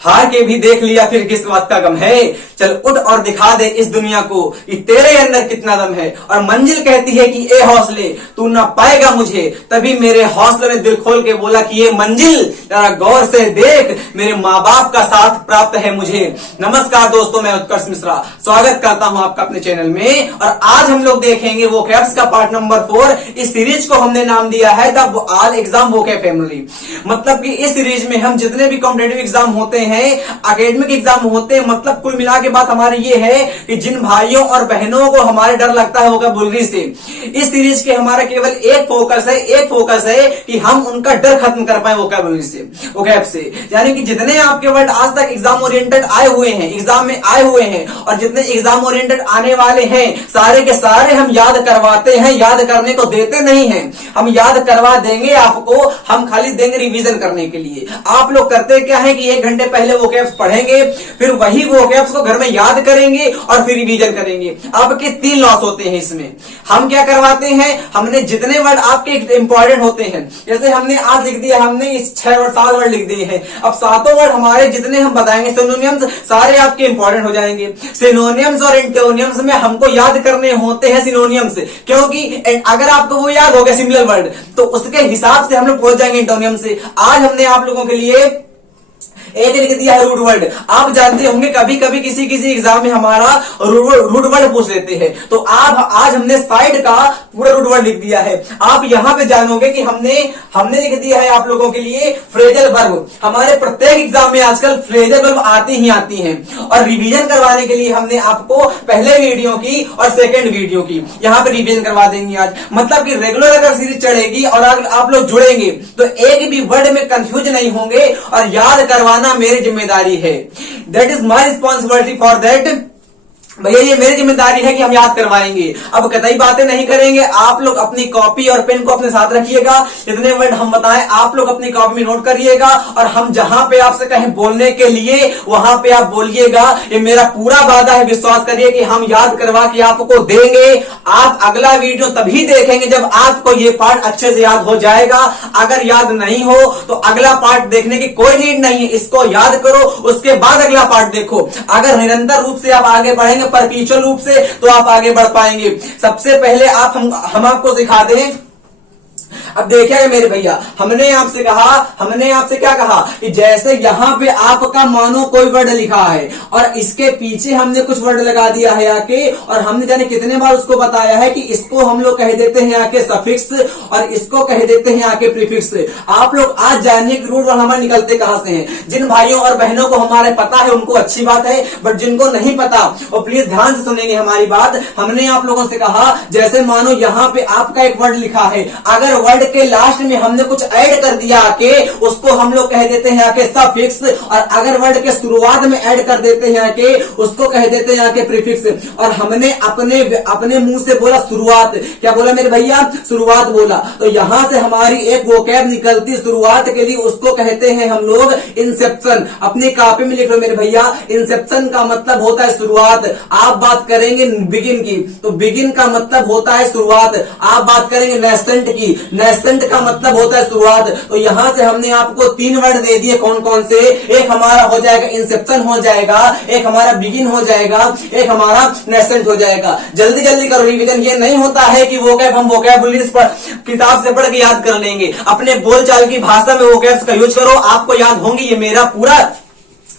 हार के भी देख लिया फिर किस बात का गम है। चल उठ और दिखा दे इस दुनिया को कि तेरे अंदर कितना दम है। और मंजिल कहती है कि ए हौसले तू ना पाएगा मुझे, तभी मेरे हौसले ने दिल खोल के बोला कि ये मंजिल जरा गौर से देख, मेरे माँ बाप का साथ प्राप्त है मुझे। नमस्कार दोस्तों, मैं उत्कर्ष मिश्रा स्वागत करता हूं आपका अपने चैनल में। और आज हम लोग देखेंगे वोकैब्स का पार्ट नंबर 4। इस सीरीज को हमने नाम दिया है the all exam vocab family. मतलब कि इस सीरीज में हम जितने भी कॉम्पिटेटिव एग्जाम होते हैं, एकेडमिक एग्जाम होते हैं, मतलब कुल मिला के बात हमारी ये है कि जिन भाइयों और बहनों को हमारे डर लगता है वोकैबुलरी से, इस सीरीज के हमारा केवल एक फोकस है कि हम उनका डर खत्म कर पाए वोकैबुलरी से, वोकैब से। यानी कि जितने आपके वर्ड आज तक एग्जाम ओरिएंटेड आए हुए हैं, एग्जाम में आए हुए हैं, और जितने एग्जाम ओरिएंटेड आने वाले हैं, सारे के सारे हम याद करवाते हैं, याद करने को देते नहीं हैं। हम याद करवा देंगे आपको, हम खाली देंगे रिवीजन करने के लिए। आप लोग करते क्या है कि 1 घंटे पहले वोकैब्स पढ़ेंगे, फिर वही वोकैब्स को घर में याद करेंगे और फिर रिवीजन करेंगे। आपके 3 लॉस होते हैं इसमें। हम क्या करवाते हैं, हमने जितने वर्ड आपके इंपॉर्टेंट होते हैं, जैसे हमने आज लिख दिया, हमने इस 7 वर्ड लिख दिए हैं, अब 7 वर्ड हमारे जितने हम बताएंगे सिनोनिम्स, सारे आपके इंपॉर्टेंट हो जाएंगे। सिनोनिम्स और एंटोनिम्स में हमको याद करने होते हैं सिनोनिम्स, क्योंकि अगर आपको वो याद हो गया सिमिलर वर्ड, तो उसके हिसाब से हम लोग पहुंच जाएंगे एंटोनियम से। आज हमने आप लोगों के लिए एक लिख दिया है रूट वर्ड। आप जानते होंगे कभी कभी किसी एग्जाम में हमारा रूट वर्ड पूछ लेते हैं, तो आज हमने साइड का पूरा रूट वर्ड लिख दिया है। आप यहां पे जानोगे कि हमने लिख दिया है आप लोगों के लिए फ्रेजल वर्ब। हमारे प्रत्येक एग्जाम में आजकल फ्रेजल वर्ब आती हैं। और रिवीजन करवाने के लिए हमने आपको पहले वीडियो की और सेकेंड वीडियो की यहां पे रिवीजन करवा देंगे आज। मतलब कि रेगुलर अगर सीरीज चढ़ेगी और अगर आप लोग जुड़ेंगे तो एक भी वर्ड में कंफ्यूज नहीं होंगे, और याद करवाना मेरी जिम्मेदारी है। That is my responsibility for that. भैया ये मेरी जिम्मेदारी है कि हम याद करवाएंगे। अब कतई बातें नहीं करेंगे। आप लोग अपनी कॉपी और पेन को अपने साथ रखिएगा। जितने वर्ड हम बताएं आप लोग अपनी कॉपी में नोट करिएगा, और हम जहां पे आपसे कहें बोलने के लिए वहां पे आप बोलिएगा। ये मेरा पूरा वादा है, विश्वास करिए कि हम याद करवा के आपको देंगे। आप अगला वीडियो तभी देखेंगे जब आपको ये पार्ट अच्छे से याद हो जाएगा। अगर याद नहीं हो तो अगला पार्ट देखने की कोई नीड नहीं है। इसको याद करो, उसके बाद अगला पार्ट देखो। अगर निरंतर रूप से आप आगे बढ़ेंगे परपेचुअल रूप से, तो आप आगे बढ़ पाएंगे। सबसे पहले हम आपको सिखा दें। अब देखिए मेरे भैया, हमने आपसे क्या कहा कि जैसे यहाँ पे आपका मानो कोई वर्ड लिखा है और इसके पीछे हमने कुछ वर्ड लगा दिया है आके, और हमने जाने कितने बार उसको बताया है कि इसको हम लोग कह देते हैं आके सफिक्स और इसको कह देते हैं आके प्रीफिक्स। आप लोग आज जानिए कि रूट वर्ड हमारे निकलते कहां से हैं। जिन भाइयों और बहनों को हमारे पता है उनको अच्छी बात है, बट जिनको नहीं पता वो प्लीज ध्यान से सुनेंगे हमारी बात। हमने आप लोगों से कहा जैसे मानो यहाँ पे आपका एक वर्ड लिखा है, अगर वर्ड के लास्ट में हमने कुछ ऐड कर दिया आके, उसको हम लोग कह देते हैं आके सफिक्स। और अगर वर्ड के शुरुआत में ऐड कर देते हैं आके, उसको कह देते हैं आके प्रीफिक्स। और हमने अपने मुंह से बोला शुरुआत। क्या बोला मेरे भैया? शुरुआत बोला। तो यहां से हमारी एक वोकैब निकलती शुरुआत के लिए, उसको कहते हैं हम लोग इंसेप्शन। अपनी कॉपी में लिख लो मेरे भैया, इंसेप्शन का मतलब होता है शुरुआत। आप बात करेंगे बिगिन की, तो बिगिन का मतलब होता है शुरुआत। आप बात करेंगे नेसेंट की, नेसेंट का मतलब होता है शुरुआत। तो यहां से हमने आपको 3 वर्ड दे दिए। कौन कौन से? एक हमारा हो जाएगा इंसेप्शन हो जाएगा, एक हमारा बिगिन हो जाएगा, एक हमारा नेसेंट हो जाएगा। जल्दी जल्दी करो रिवीजन। ये नहीं होता है कि वोकैब हम वोकैबुलरी किताब से पढ़ के याद कर लेंगे। अपने बोलचाल की भाषा में वोकैब्स का यूज करो, आपको याद होंगी। ये मेरा पूरा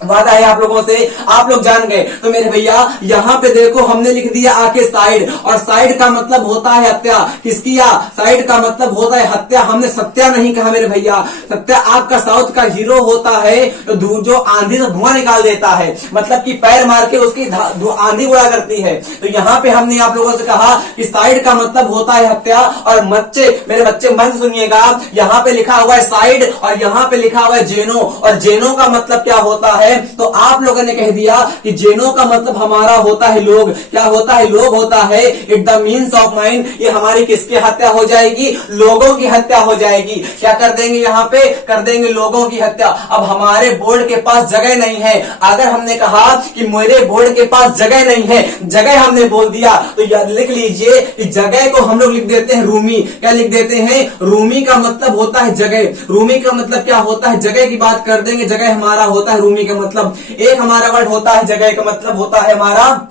वादा है आप लोगों से, आप लोग जान गए। तो मेरे भैया यहाँ पे देखो हमने लिख दिया आके साइड, और साइड का मतलब होता है हत्या। किसकी? साइड का मतलब होता है हत्या। हमने सत्या नहीं कहा मेरे भैया। सत्या आपका साउथ का हीरो होता है जो आंधी से धुआं निकाल देता है, मतलब कि पैर मार के उसकी आंधी उड़ा करती है। तो यहाँ पे हमने आप लोगों से कहा कि साइड का मतलब होता है हत्या। और मेरे बच्चे मन से सुनिएगा, यहाँ पे लिखा हुआ है साइड और यहाँ पे लिखा हुआ है जेनो। और जेनो का मतलब क्या होता है? है तो आप लोगों ने कह दिया कि जेनो का मतलब हमारा होता है लोग। क्या होता है? लोग होता है। It the means of mind, ये हमारी किसकी हत्या हो जाएगी? लोगों की हत्या हो जाएगी। क्या कर देंगे यहाँ पे? कर देंगे लोगों की हत्या। अब हमारे बोर्ड के पास जगह नहीं है। अगर हमने कहा कि मेरे बोर्ड के पास जगह नहीं है, जगह हमने बोल दिया, तो याद लिख लीजिए कि जगह को हम लोग लिख देते हैं रूमी। क्या लिख देते हैं? रूमी का मतलब होता है जगह। रूमी का मतलब क्या होता है? जगह की बात कर देंगे। जगह हमारा होता है रूमी का मतलब। एक हमारा वर्ड होता है जगह का मतलब होता है हमारा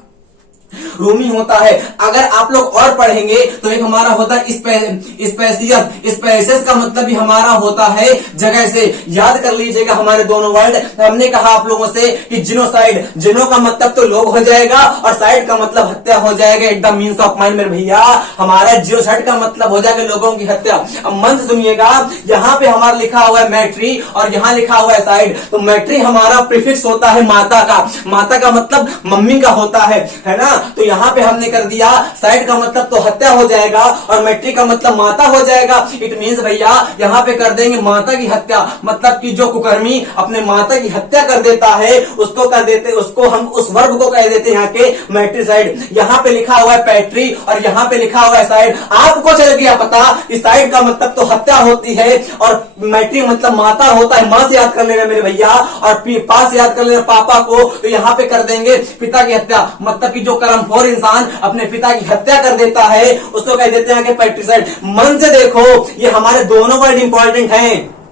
रूमी होता है। अगर आप लोग और पढ़ेंगे तो एक हमारा होता है स्पेसियस। स्पेसियस का मतलब भी हमारा होता है जगह से। याद कर लीजिएगा हमारे दोनों वर्ड। हमने कहा आप लोगों से कि जिनोसाइड, जिनो का मतलब तो लोग हो जाएगा और साइड का मतलब हत्या हो जाएगा। एकदम मीन्स ऑफ माइंड मेरे भैया, हमारा जिनोसाइड का मतलब हो जाएगा लोगों की हत्या। अब मन से सुनिएगा, यहाँ पे हमारा लिखा हुआ है मैट्री और यहाँ लिखा हुआ है साइड। तो मैट्री हमारा प्रीफिक्स होता है माता का। माता का मतलब मम्मी का होता है ना। तो यहाँ पे हमने कर दिया साइड का मतलब तो हत्या हो जाएगा और मैट्री का मतलब माता हो जाएगा। इट मीन्स भैया यहाँ पे कर देंगे माता की हत्या। मतलब कि जो कुकर्मी अपने माता की हत्या कर देता है उसको कर देते, उसको हम उस वर्ग को कह देते हैं यहाँ के मैट्रीसाइड। यहाँ पे लिखा हुआ है पैट्री और यहाँ पे लिखा हुआ है साइड। आपको चल गया पता कि साइड का मतलब तो हत्या होती है और मैट्री मतलब माता होता है। माँ से याद कर लेना मेरे भैया और पा से याद कर लेना पापा को। तो यहाँ पे कर देंगे पिता की हत्या। मतलब कि जो कर्मठोर इंसान अपने पिता की हत्या कर देता है उसको कह देते हैं कि पैट्रिसाइड। मन से देखो, ये हमारे दोनों वर्ड इंपॉर्टेंट हैं।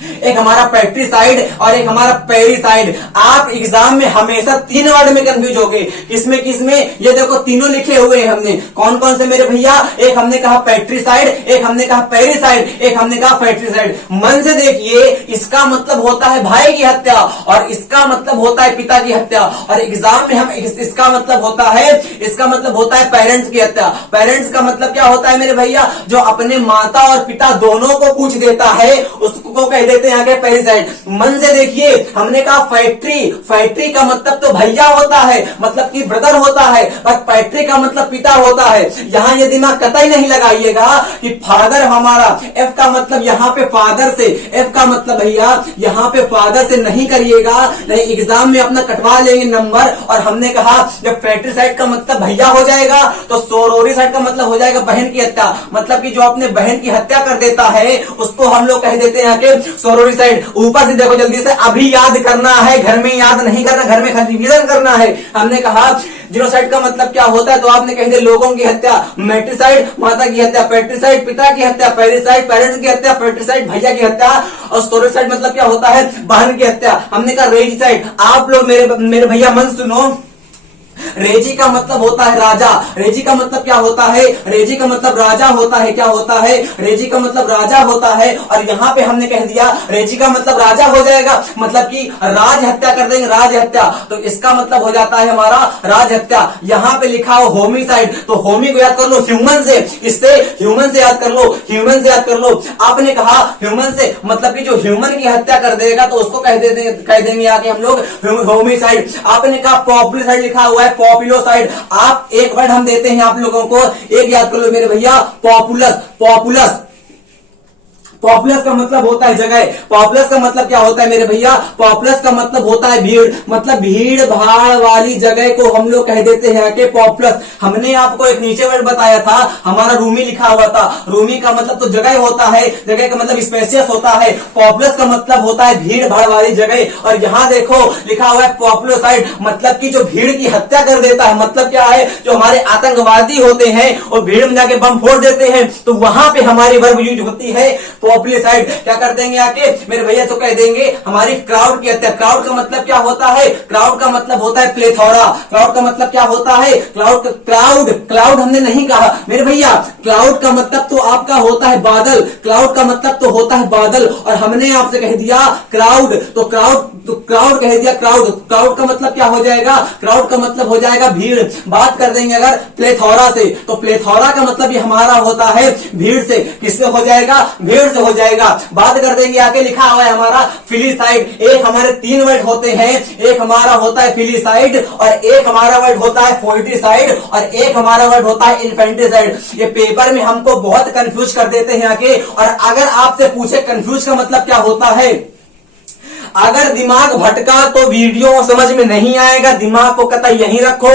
एक हमारा पैट्रिसाइड और एक हमारा पेरिसाइड। आप एग्जाम में हमेशा तीन वर्ड में कंफ्यूज हो गए। किसमें किसमें? ये देखो तीनों लिखे हुए हैं हमने। कौन कौन से मेरे भैया? एक हमने कहा पैट्रिसाइड, एक हमने कहा पेरिसाइड, एक हमने कहा पैट्रिसाइड। मन से देखिए, इसका मतलब होता है भाई की हत्या और इसका मतलब होता है पिता की हत्या। और एग्जाम में हम इसका मतलब होता है पेरेंट्स की हत्या। पेरेंट्स का मतलब क्या होता है मेरे भैया? जो अपने माता और पिता दोनों को पूछ देता है उसको कह देते हैं आगे पेरिसाइड। मन से देखिए, हमने कहा फैक्ट्री। फैक्ट्री का मतलब तो भैया होता है, मतलब कि ब्रदर होता है, पर फैक्ट्री का मतलब पिता होता है। यहां ये दिमाग कतई नहीं लगाइएगा कि फादर हमारा, एफ का मतलब यहाँ पे फादर से, एफ का मतलब भैया यहाँ पे फादर से नहीं करिएगा, नहीं एग्जाम में अपना कटवा लेंगे नंबर। और हमने कहा जब फैक्ट्री साइड का मतलब भैया हो जाएगा तो सोरोरी साइड का मतलब हो जाएगा बहन की हत्या। मतलब कि जो अपने बहन की हत्या कर देता है उसको हम लोग कह देते हैं कि सोरोरी साइड। ऊपर से देखो जल्दी से, अभी याद करना है, घर में याद नहीं करना, घर में रिवीजन करना है। हमने कहा जिनोसाइड का मतलब क्या होता है तो आपने कह दिया लोगों की हत्या, मैट्रिसाइड माता की हत्या, पैट्रिसाइड पिता की हत्या, पेरिसाइड पेरेंट्स की हत्या, पैट्रिसाइड भैया की हत्या और सोरोसाइड मतलब क्या होता है? बहन की हत्या। हमने कहा रेजिसाइड। आप लोग मेरे भैया मन सुनो, रेजी का मतलब होता है राजा। रेजी का मतलब क्या होता है? रेजी का मतलब राजा होता है। क्या होता है? रेजी का मतलब राजा होता है। और यहाँ पे हमने कह दिया रेजी का मतलब राजा हो जाएगा, मतलब कि राज हत्या कर देंगे, राज हत्या। तो इसका मतलब हो जाता है हमारा राज हत्या। यहाँ पे लिखा हो होमिसाइड, तो होमी को याद कर लो ह्यूमन से, इससे ह्यूमन से याद कर लो, ह्यूमन से याद कर लो। आपने कहा ह्यूमन से, मतलब कि जो ह्यूमन की हत्या कर देगा तो उसको कह देंगे आके हम लोग होमिसाइड। आपने कहा पॉपुलिसाइड लिखा हुआ है, पॉपुलोसाइड। आप एक वर्ड हम देते हैं आप लोगों को, एक याद कर लो मेरे भैया, पॉपुलस। पॉपुलस, पॉपुलस का मतलब होता है जगह। पॉपुलस का मतलब क्या होता है मेरे भैया? पॉपुलस का मतलब होता है भीड़, मतलब भीड़ भाड़ वाली जगह को हम लोग कह देते हैं कि पॉपुलस। हमने आपको एक नीचे वर्ड बताया था, हमारा रूमी लिखा हुआ था। रूमी का मतलब तो जगह होता है, जगह का मतलब स्पेसियस होता है। पॉपुलस का मतलब होता है भीड़ भाड़ वाली जगह। और यहाँ देखो लिखा हुआ है पॉपुलोसाइड, मतलब की जो भीड़ की हत्या कर देता है। मतलब क्या है? जो हमारे आतंकवादी होते हैं और भीड़ में जाके बम फोड़ देते हैं, तो वहां पे हमारी वर्ब यूज होती है पॉपुलिसाइड। क्या कर देंगे आके मेरे भैया तो कह देंगे हमारी क्राउड की हत्या। क्राउड का मतलब क्या होता है? क्राउड का मतलब होता है प्लेथोरा। क्राउड का मतलब क्या होता है? क्लाउड हमने नहीं कहा मेरे भैया। क्लाउड का मतलब तो आपका होता है बादल। क्लाउड का मतलब तो होता है बादल और हमने आपसे कह दिया क्राउड, तो क्राउड कह दिया क्राउड। क्राउड का मतलब क्या हो जाएगा? क्राउड का मतलब हो जाएगा भीड़। बात कर देंगे अगर प्लेथोरा से, तो प्लेथोरा का मतलब ये हमारा होता है भीड़ से। किससे हो जाएगा? भीड़ से हो जाएगा। बात कर देंगे आके लिखा हुआ है हमारा फिलिसाइड। एक हमारे तीन वर्ड होते हैं, एक हमारा होता है फिलिसाइड और एक हमारा वर्ड होता है फोइटिसाइड और एक हमारा वर्ड होता है इन्फेंटिसाइड। ये पेपर में हमको बहुत कंफ्यूज कर देते हैं आके। और अगर आपसे पूछे कंफ्यूज का मतलब क्या होता है, अगर दिमाग भटका तो वीडियो समझ में नहीं आएगा, दिमाग को कतई यहीं रखो।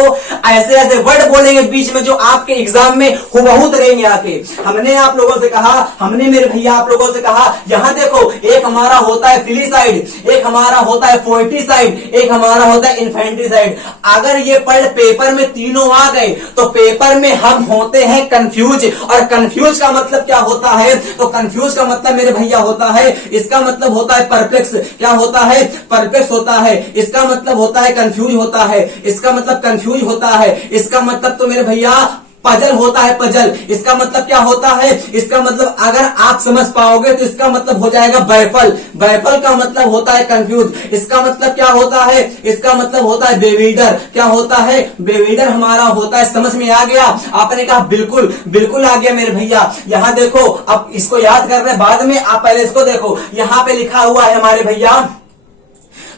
ऐसे ऐसे वर्ड बोलेंगे बीच में जो आपके एग्जाम में हुबहू रहेंगे आके। हमने आप लोगों से कहा, हमने मेरे भैया आप लोगों से कहा, यहां देखो एक हमारा होता है फिलिसाइड, एक हमारा होता है फोर्टिसाइड, एक हमारा होता है इन्फेंटिसाइड। अगर ये पढ़ पेपर में तीनों आ गए तो पेपर में हम होते हैं कंफ्यूज। और कंफ्यूज का मतलब क्या होता है? तो कंफ्यूज का मतलब मेरे भैया होता है, इसका मतलब होता है परप्लेक्स। क्या होता है? परप्लेक्स होता है। इसका मतलब होता है कंफ्यूज होता है, इसका मतलब कंफ्यूज होता है। इसका मतलब तो मेरे भैया पजल होता है, पजल। इसका मतलब क्या होता है? इसका मतलब अगर आप समझ पाओगे तो इसका मतलब हो जाएगा बैफल। बैफल का मतलब होता है कंफ्यूज। इसका मतलब क्या होता है? इसका मतलब होता है बेविडर। क्या होता है? बेविडर हमारा होता है। समझ में आ गया? आपने कहा बिल्कुल, बिल्कुल आ गया मेरे भैया। यहां देखो, अब इसको याद कर रहे हैं बाद में, आप पहले इसको देखो। यहां पे लिखा हुआ है हमारे भैया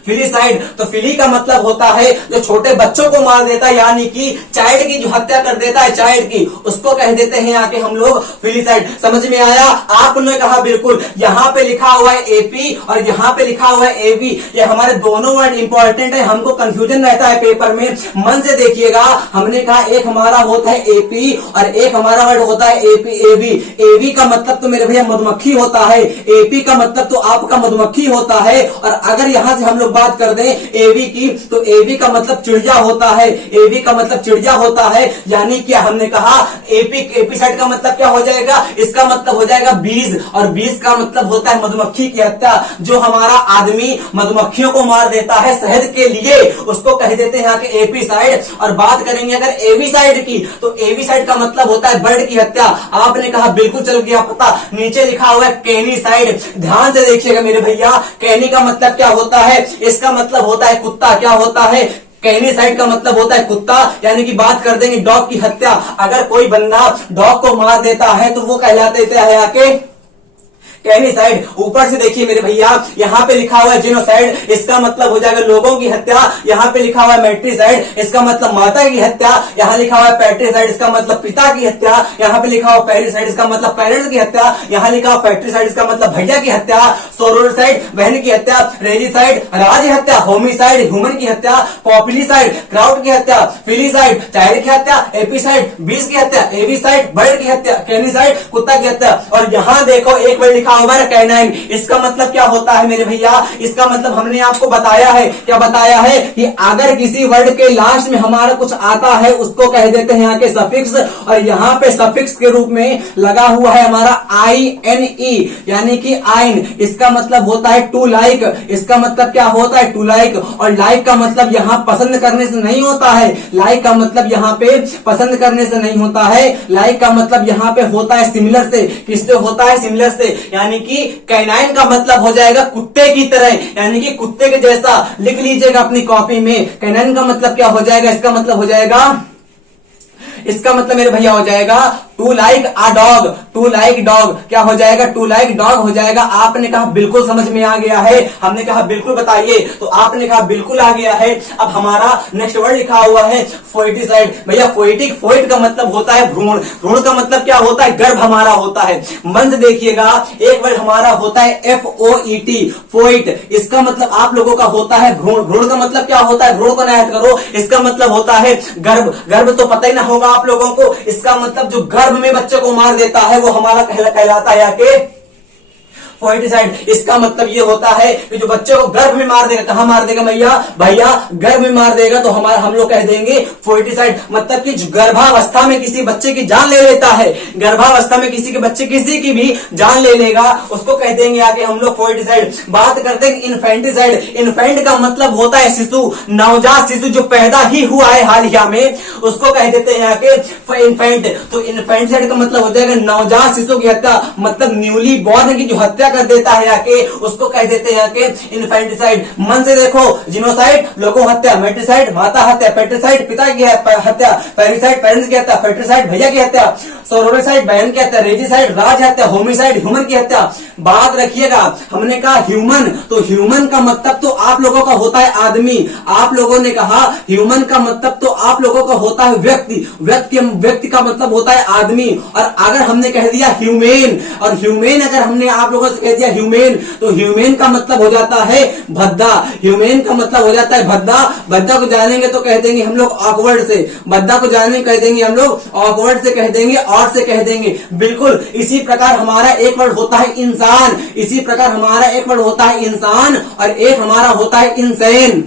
फिलिसाइड। तो फिली का मतलब होता है जो छोटे बच्चों को मार देता है, यानी कि चाइल्ड की जो हत्या कर देता है, चाइल्ड की, उसको कह देते हैं आके हम लोग फिलिसाइड। समझ में आया? आपने कहा बिल्कुल। यहां पे लिखा हुआ है एपी और यहां पे लिखा हुआ है एबी। ये हमारे दोनों वर्ड इंपॉर्टेंट है, हमको कंफ्यूजन रहता है पेपर में। मन से देखिएगा, हमने कहा एक हमारा होता है एपी और एक हमारा वर्ड होता है एपी एबी। एबी का मतलब तो मेरे भैया मधुमक्खी होता है, एपी का मतलब तो आपका मधुमक्खी होता है। और अगर यहां से हम लोग बात कर दें एवी की, तो एवी का मतलब चिड़िया होता है, एवी का मतलब चिड़िया होता है। यानी कि हमने कहा एपी, एपिसाइड का मतलब क्या हो जाएगा? इसका मतलब हो जाएगा बीज, और बीज का मतलब होता है मधुमक्खी की हत्या। जो हमारा आदमी मधुमक्खियों को मार देता है शहद के लिए, उसको कह देते हैं यहाँ के एपिसाइड। और बात करेंगे अगर एविसाइड की, तो एविसाइड का मतलब होता है बर्ड की हत्या। आपने कहा बिल्कुल चल गया पता। नीचे लिखा हुआ है कैनीसाइड। ध्यान से देखिएगा मेरे भैया, कैनी का मतलब क्या होता है? इसका मतलब होता है कुत्ता। क्या होता है? कैनीसाइड का मतलब होता है कुत्ता। यानी कि बात कर देंगे डॉग की हत्या। अगर कोई बंदा डॉग को मार देता है तो वो कहलाते हैं आके कैनीसाइड। ऊपर से देखिए मेरे भैया, यहाँ पे लिखा हुआ है जेनोसाइड, इसका मतलब हो जाएगा लोगों की हत्या। यहाँ पे लिखा हुआ है मैट्रिसाइड, इसका मतलब माता की हत्या। यहाँ लिखा हुआ है पैट्रिसाइड, इसका मतलब पिता की हत्या। यहाँ पे लिखा हुआ पेरिसाइड, इसका मतलब पेरेंट्स की हत्या। यहाँ लिखा हुआ पैट्रिसाइड, इसका मतलब भैया की हत्या। सोरोसाइड, बहन की हत्या। रेजिसाइड, राज्य हत्या। होमिसाइड, ह्यूमन की हत्या। पॉपुलिसाइड, क्राउड की हत्या। फिलिसाइड, चाइल्ड की हत्या। एपिसाइड, बीज की हत्या। एविसाइड, बर्ड की हत्या। कैनीसाइड, कुत्ता की हत्या। और यहाँ देखो एक वर्ड लिखा हुआ है कैनाइन। इसका मतलब क्या होता है मेरे भैया? इसका मतलब हमने आपको बताया है, क्या बताया है? कि अगर किसी वर्ड के लास्ट में हमारा कुछ आता है उसको कह देते हैं यहाँ के सफिक्स। और यहाँ पे सफिक्स के रूप में लगा हुआ है हमारा INE, यानी कि आइन। इसका मतलब होता है टू लाइक। इसका मतलब क्या होता है? To like. और लाइक का मतलब यहाँ पसंद करने से नहीं होता है। लाइक का मतलब यहाँ पे पसंद करने से नहीं होता है। लाइक का मतलब यहाँ पे होता है सिमिलर से। किससे होता है? सिमिलर से। यानी कि कैनाइन का मतलब हो जाएगा कुत्ते की तरह, यानी कि कुत्ते के जैसा। लिख लीजिएगा अपनी कॉपी में, कैनाइन का मतलब क्या हो जाएगा? इसका मतलब हो जाएगा, इसका मतलब मेरे भैया हो जाएगा to like a dog. To like dog क्या हो जाएगा? टू लाइक डॉग हो जाएगा। आपने कहा बिल्कुल समझ में आ गया है। हमने कहा बिल्कुल बताइए, तो आपने कहा बिल्कुल आ गया है। अब हमारा नेक्स्ट वर्ड लिखा हुआ है फोइटिसाइड। भैया फोइटिक, फोइट का मतलब होता है भ्रूण। भ्रूण का मतलब क्या होता है? गर्भ हमारा होता है। मन से देखिएगा, एक वर्ड हमारा होता है FOET, फोइट। इसका मतलब आप लोगों का होता है भ्रूण। भ्रूण का मतलब क्या होता है? भ्रूण को याद करो। इसका मतलब होता है गर्भ। गर्भ तो पता ही ना होगा आप लोगों को। इसका मतलब जो गर्भ में बच्चे को मार देता है वो हमारा कहलाता है आके फोइटिसाइड। इसका मतलब ये होता है कि जो बच्चे को गर्भ में मार देगा, कहां मार देगा भैया? भैया गर्भ में मार देगा तो हम लोग कह देंगे फोइटिसाइड। मतलब कि गर्भावस्था में किसी बच्चे की जान ले लेता है, गर्भावस्था में किसी के बच्चे किसी की भी जान ले लेगा, उसको कह देंगे आगे हम लोग फोइटिसाइड। बात करते हैं इन्फेंटिसाइड। इन्फेंट का मतलब होता है शिशु, नवजात शिशु जो पैदा ही हुआ है हालिया में, उसको कह देते हैं आके इन्फेंट। तो इन्फेंटिसाइड का मतलब हो जाएगा नवजात शिशु की हत्या, मतलब न्यूली बॉर्न की जो हत्या कर देता है आके, उसको कह देते हैं आके इन्फेंटिसाइड। मन से देखो, जिनोसाइड लोगों हत्या, मेट्रिसाइड माता हत्या, पेट्रिसाइड पिता की हत्या, पेरिसाइड पेरेंट्स की हत्या, फेट्रिसाइड भैया की हत्या, सोरोसाइड बहन की हत्या, रेजिसाइड राज हत्या, होमिसाइड ह्यूमन की हत्या। बात रखिएगा, हमने कहा ह्यूमन, तो ह्यूमन का मतलब तो आप लोगों का होता है आदमी। आप लोगों ने कहा ह्यूमन का मतलब तो आप लोगों का होता है व्यक्ति। व्यक्ति का मतलब होता है आदमी। और अगर हमने कह दिया ह्यूमेन, और ह्यूमेन अगर हमने आप लोगों से से कह दिया ह्यूमेन, तो ह्यूमेन का मतलब हो जाता है भद्दा, ह्यूमेन का मतलब हो जाता है भद्दा। भद्दा को जानेंगे तो कह देंगे हम लोग ऑकवर्ड से, भद्दा को जानेंगे कह देंगे हम लोग ऑकवर्ड से कह देंगे, ऑड से कह देंगे। बिल्कुल इसी प्रकार हमारा एक वर्ड होता है इंसान, इसी प्रकार हमारा एक वर्ड होता है इंसान और एक हमारा होता है इंसेन।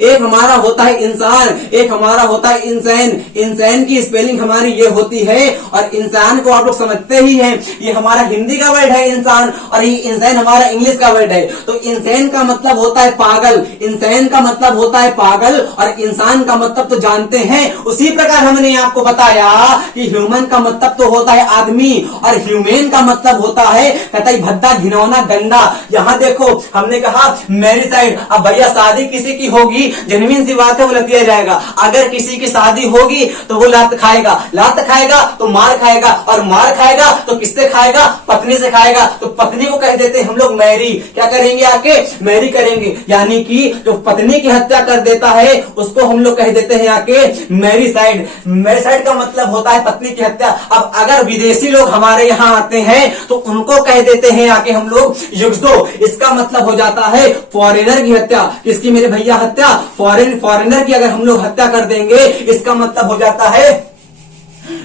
एक हमारा होता है इंसान, एक हमारा होता है इंसान। इंसान की स्पेलिंग हमारी ये होती है और इंसान को आप लोग समझते ही हैं, ये हमारा हिंदी का वर्ड है इंसान और ये इंसान हमारा इंग्लिश का वर्ड है। तो इंसान का मतलब होता है पागल, इंसान का मतलब होता है पागल और इंसान का मतलब तो जानते हैं। उसी प्रकार हमने आपको बताया कि ह्यूमन का मतलब तो होता है आदमी और ह्यूमेन का मतलब होता है कतई भद्दा, घिनौना, गंदा। यहां देखो हमने कहा मैरिसाइड, अब भैया शादी किसी की होगी, जेन्युइन सी बात है, वो लतिया जाएगा। अगर किसी की शादी होगी तो वो लात खाएगा, लात खाएगा तो मार खाएगा और मार खाएगा तो किससे खाएगा? पत्नी से खाएगा। तो पत्नी को कह देते हैं हम लोग मैरी, क्या करेंगे आके? मैरी करेंगे। यानी कि जो पत्नी की हत्या कर देता है उसको हम लोग कह देते हैं आके मैरिसाइड। मैरिसाइड का मतलब होता है पत्नी की हत्या। अब अगर विदेशी लोग हमारे यहाँ आते हैं तो उनको कह देते हैं आके हम लोग युक्सो, इसका मतलब हो जाता है फॉरेनर की हत्या। किसकी मेरे भैया हत्या? फॉरेनर की अगर हम लोग हत्या कर देंगे इसका मतलब हो जाता है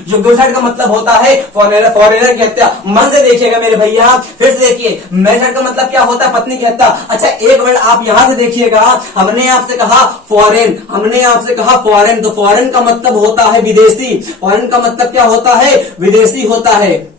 जुगोसाइड का मतलब होता है फॉरेनर की हत्या। मन से देखिएगा मेरे भैया, फिर से देखिए मैरिसाइड का मतलब क्या होता है? पत्नी की हत्या। अच्छा एक वर्ड आप यहां से देखिएगा, हमने आपसे कहा फॉरेन, हमने आपसे कहा फॉरेन, तो फॉरेन का मतलब होता है विदेशी। फॉरेन का मतलब क्या होता है? विदेशी होता है।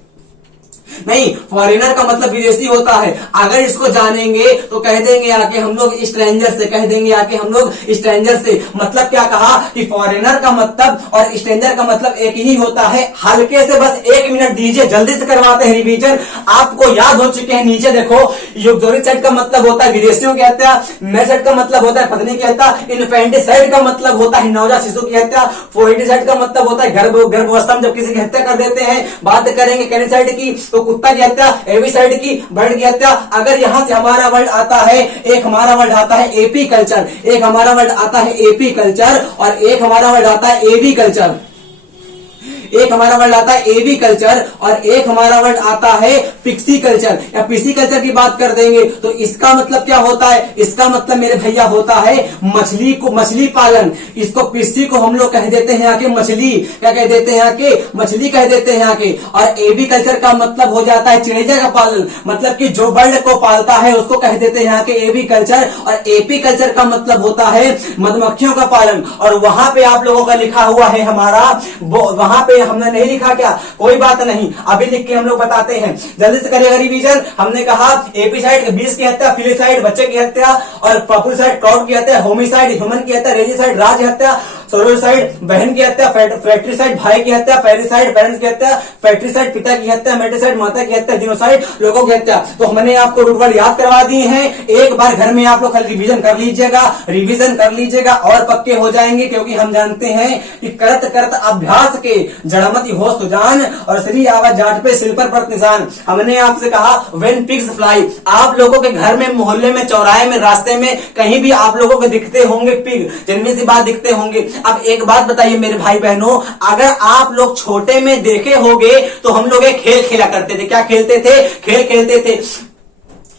नहीं, फॉरेनर का मतलब विदेशी होता है। अगर इसको जानेंगे तो कह देंगे आके हम लोग स्ट्रेंजर से, कह देंगे आके हम लोग स्ट्रेंजर से। मतलब क्या कहा कि फॉरेनर का मतलब और स्ट्रेंजर का मतलब एक ही होता है। हल्के से बस 1 मिनट दीजिए, जल्दी से करवाते हैं रिवीजन, आपको याद हो चुके हैं। नीचे देखो, युक्सोरिसाइड का मतलब होता है विदेशियों की हत्या, मैरिसाइड का मतलब होता है पत्नी की हत्या, इन्फेंटिसाइड का मतलब होता है नवजात शिशु की हत्या, फोइटिसाइड का मतलब होता है गर्भावस्था में जब किसी की हत्या कर देते हैं। बात करेंगे कैनिसाइड की तो कुत्ता की हत्या, एविसाइड की बर्ड की हत्या। अगर यहां से हमारा वर्ड आता है, एक हमारा वर्ड आता है एपी कल्चर, एक हमारा वर्ड आता है एपी कल्चर और एक हमारा वर्ड आता है एवी कल्चर। एक हमारा वर्ड आता है एवी कल्चर और एक हमारा वर्ड आता है पिक्सी कल्चर या पीसी कल्चर की बात कर देंगे तो इसका मतलब क्या होता है? इसका मतलब मेरे भैया होता है मछली को, मछली पालन। इसको पिस्सी को हम लोग कह देते हैं आके मछली, क्या कह देते हैं आके? मछली कह देते हैं आके। और एवी कल्चर का मतलब हो जाता है चिड़िया का पालन, मतलब कि जो बर्ड को पालता है उसको कह देते हैं आके एवी कल्चर। और एपी कल्चर का मतलब होता है मधुमक्खियों का पालन। और वहां पे आप लोगों का लिखा हुआ है हमारा, वहां पे हमने नहीं लिखा क्या? कोई बात नहीं, अभी लिख के हम लोग बताते हैं। जल्दी से करिएगा रिवीजन। हमने कहा एपिसाइड बीस की हत्या, फिलिसाइड बच्चे की हत्या और पॉपुलसाइड क्राउड की हत्या, होमिसाइड ह्यूमन की हत्या, रेजिसाइड राज हत्या, सोलोसाइड बहन की हत्या, फ्रैक्ट्रिसाइड भाई की हत्या, पेरिसाइड पेरेंट्स की हत्या, फैक्ट्रिसाइड पिता की हत्या, मेट्रिसाइड माता की हत्या, जिनोसाइड लोगों की हत्या। तो हमने आपको रूट वर्ड याद करवा दिए हैं। एक बार घर में आप लोग खाली रिवीजन कर लीजिएगा, रिवीजन कर लीजिएगा और पक्के हो जाएंगे, क्योंकि हम जानते हैं कि करत करत अभ्यास के जड़मति हो सुजान और श्री आवाज जाट पे सिर पर पड़त निशान। हमने आपसे कहा व्हेन पिग्स फ्लाई, आप लोगों के घर में, मोहल्ले में, चौराहे में, रास्ते में कहीं भी आप लोगों को दिखते होंगे पिग, जिनमें से बात दिखते होंगे। अब एक बात बताइए मेरे भाई बहनों, अगर आप लोग छोटे में देखे होंगे तो हम लोग एक खेल खेला करते थे। क्या खेलते थे? खेल खेलते थे।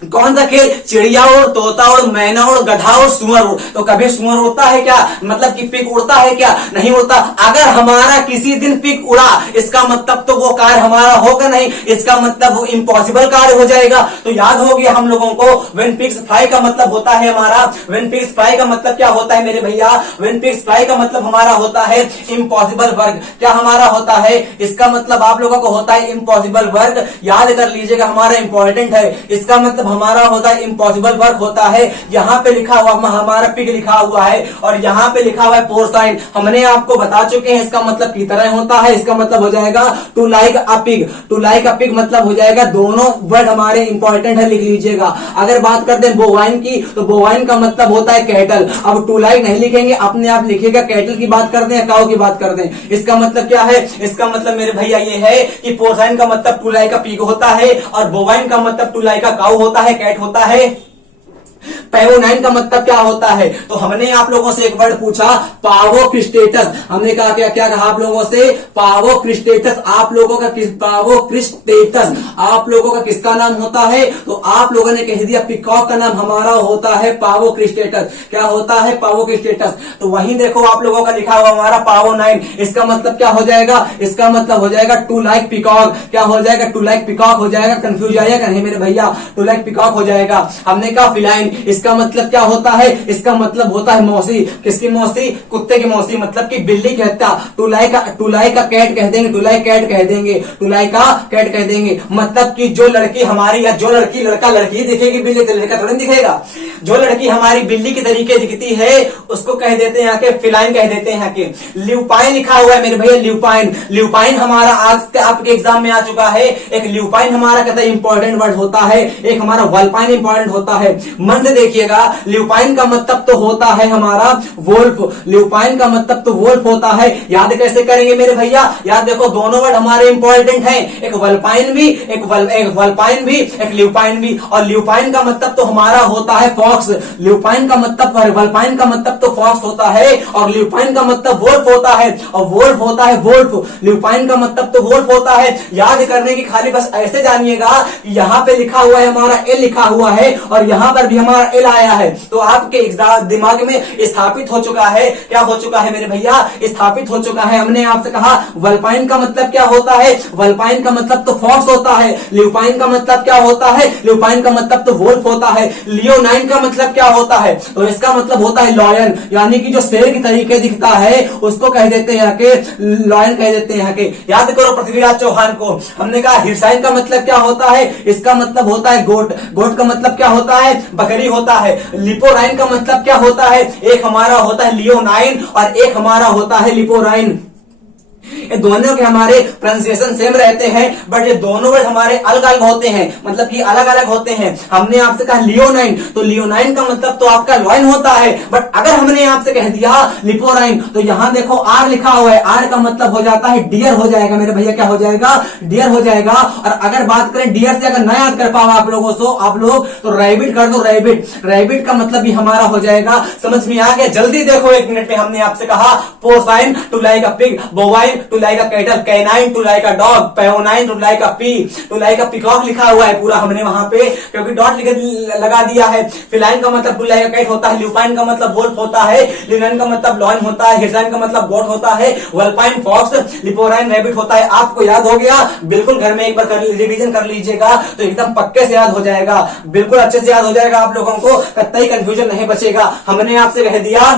कौन सा खेल? चिड़िया उड़, तोता उड़, मैना उड़, गधा उड़, सुअर उड़। तो कभी सुअर उड़ता है क्या? मतलब कि पिग उड़ता है क्या? नहीं उड़ता। अगर हमारा किसी दिन पिग उड़ा, इसका मतलब तो वो कार्य हमारा होगा नहीं, इसका मतलब वो इम्पॉसिबल कार्य हो जाएगा। तो याद हो गया हम लोगों को, व्हेन पिग्स फ्लाई का मतलब होता है हमारा, व्हेन पिग्स फ्लाई का मतलब क्या होता है मेरे भैया? व्हेन पिग्स फ्लाई का मतलब हमारा होता है इम्पॉसिबल वर्क। क्या हमारा होता है? इसका मतलब आप लोगों को होता है इम्पॉसिबल वर्क। याद कर लीजिएगा, हमारा इंपॉर्टेंट है। इसका मतलब हमारा होता है इम्पॉसिबल वर्क होता है। यहाँ पे लिखा हुआ हमारा पिग लिखा हुआ है और यहाँ पे लिखा हुआ है पोर्साइन। हमने आपको बता चुके हैं इसका मतलब की तरह होता है। इसका मतलब हो जाएगा to like a pig, to like a pig मतलब हो जाएगा। दोनों वर्ड हमारे इंपॉर्टेंट है, लिख लीजिएगा। अगर बात करते हैं बोवाइन की, तो बोवाइन का मतलब होता है कैटल। अब टू लाइक नहीं लिखेंगे, अपने आप लिखिएगा कैटल की बात कर दें या काऊ की बात कर दें। इसका मतलब क्या है? इसका मतलब मेरे भैया ये है कि पोर्साइन का मतलब टू लाइक अ पिग होता है और बोवाइन का मतलब टू लाइक अ काऊ होता है, कैट होता है। पैवोनाइन का मतलब क्या होता है? तो हमने आप लोगों से एक वर्ड पूछा पावोक्रिस्टेटस। हमने कहा क्या क्या कहा आप लोगों से? पावोक्रिस्टेटस। आप लोगों का पावोक्रिस्टेटस आप लोगों का किसका नाम होता है? तो आप लोगों ने कह दिया पिकॉक का नाम हमारा होता है पावोक्रिस्टेटस। क्या होता है? पावोक्रिस्टेटस। तो वहीं देखो आप लोगों का लिखा हुआ हमारा पावोनाइन। इसका मतलब क्या हो जाएगा? इसका मतलब हो जाएगा टू लाइक पिकॉक। क्या हो जाएगा? टू लाइक पिकॉक हो जाएगा। कंफ्यूज आएगा नहीं मेरे भैया? टू लाइक पिकॉक हो जाएगा। हमने कहा फिलाइन। इसका मतलब क्या होता है? इसका मतलब होता है मौसी। किसकी मौसी? कुत्ते की मौसी, मतलब कि बिल्ली कहता। टू लाइक का कैट कह देंगे, टू लाइक कैट कह देंगे, टू लाइक का कैट कह देंगे। मतलब कि जो लड़की हमारी या जो लड़की लड़का लड़की दिखेगी बिल्ली तो लड़का थोड़ी दिखेगा। जो लड़की हमारी बिल्ली की तरीके दिखती है उसको कह देते हैं कि फिलाइन कह देते हैं कि। ल्यूपाइन लिखा हुआ है मेरे भैया, ल्यूपाइन। ल्यूपाइन हमारा आज आपके एग्जाम में आ चुका है। एक ल्यूपाइन हमारा कहता है इंपॉर्टेंट वर्ड होता है, एक हमारा वल्पाइन इंपॉर्टेंट होता है। मन से देखिएगा, ल्यूपाइन का मतलब तो होता है हमारा वोल्फ। ल्यूपाइन का मतलब तो वोल्फ होता है। याद कैसे करेंगे मेरे भैया? याद देखो दोनों वर्ड हमारे इंपॉर्टेंट हैं, एक वल्पाइन भी, एक वल्पाइन भी, एक ल्यूपाइन भी। और ल्यूपाइन का मतलब तो हमारा होता है फॉक्स। ल्यूपाइन का मतलब, वल्पाइन का मतलब तो फॉक्स होता है और ल्यूपाइन का मतलब वोल्फ होता है और वोल्फ होता है वोल्फ। ल्यूपाइन का मतलब तो वोल्फ होता है। याद करने की खाली बस ऐसे जानिएगा, यहाँ पे लिखा हुआ है हमारा एल लिखा हुआ है और यहाँ पर भी हमारा एल आया है, तो आपके दिमाग में स्थापित हो चुका है। क्या हो चुका है मेरे भैया? स्थापित हो चुका है। हमने आपसे कहा वल्पाइन का मतलब क्या होता है? वल्पाइन का मतलब तो फॉक्स होता है। ल्यूपाइन का मतलब क्या होता है? ल्यूपाइन का मतलब तो वोल्फ होता है। लियोनाइन का मतलब क्या होता है? तो इसका मतलब होता है लॉयन, यानी कि जो शेर की तरीके दिखता है उसको कह देते हैं कि लॉयन कह देते हैं कि। याद करो पृथ्वीराज चौहान को। हमने कहा हिरसाइन का मतलब क्या होता है? इसका मतलब होता है गोट। गोट का मतलब क्या होता है? बकरी होता है। लिपोराइन का मतलब क्या होता है? एक हमारा होता है लियोनाइन और एक हमारा होता है लिपोराइन। ये दोनों के हमारे प्रोनाउंसिएशन सेम रहते हैं बट ये दोनों वर्ड हमारे अलग अलग होते हैं, मतलब कि अलग अलग होते हैं। हमने आपसे कहा लियोनाइन, तो लियोनाइन का मतलब तो आपका लॉयन होता है। बट अगर हमने आपसे कह दिया लिपोराइन तो यहां देखो आर लिखा हुआ है, आर का मतलब हो जाता है डियर हो जाएगा मेरे भैया। क्या हो जाएगा? डियर हो जाएगा। और अगर बात करें डियर से अगर ना याद कर पाओ आप लोगों से आप लोग तो रैबिट कर दो। रैबिट, रैबिट का मतलब भी हमारा हो जाएगा। समझ में आ गया? जल्दी देखो एक मिनट में। हमने आपसे कहा porcine to like a pig, bovine to like a cattle, canine to like a dog, pavonine to like a pea, to like a peacock लिखा हुआ है पूरा हमने वहां पे क्योंकि डॉट लगा दिया है। फिलाइन का मतलब टू लाइक अ कैट होता है। ल्यूपाइन का मतलब वोल्फ होता है। लियोनाइन का मतलब लॉयन होता है। हिरसाइन का मतलब गोट होता है। वल्पाइन फॉक्स, लिपोराइन रैबिट होता है। आपको याद हो गया? बिल्कुल घर में एक बार रिवीजन कर लीजिएगा तो एकदम पक्के से याद हो जाएगा, बिल्कुल अच्छे से याद हो जाएगा आप लोगों को, कतई कंफ्यूजन नहीं बचेगा। हमने आपसे कह दिया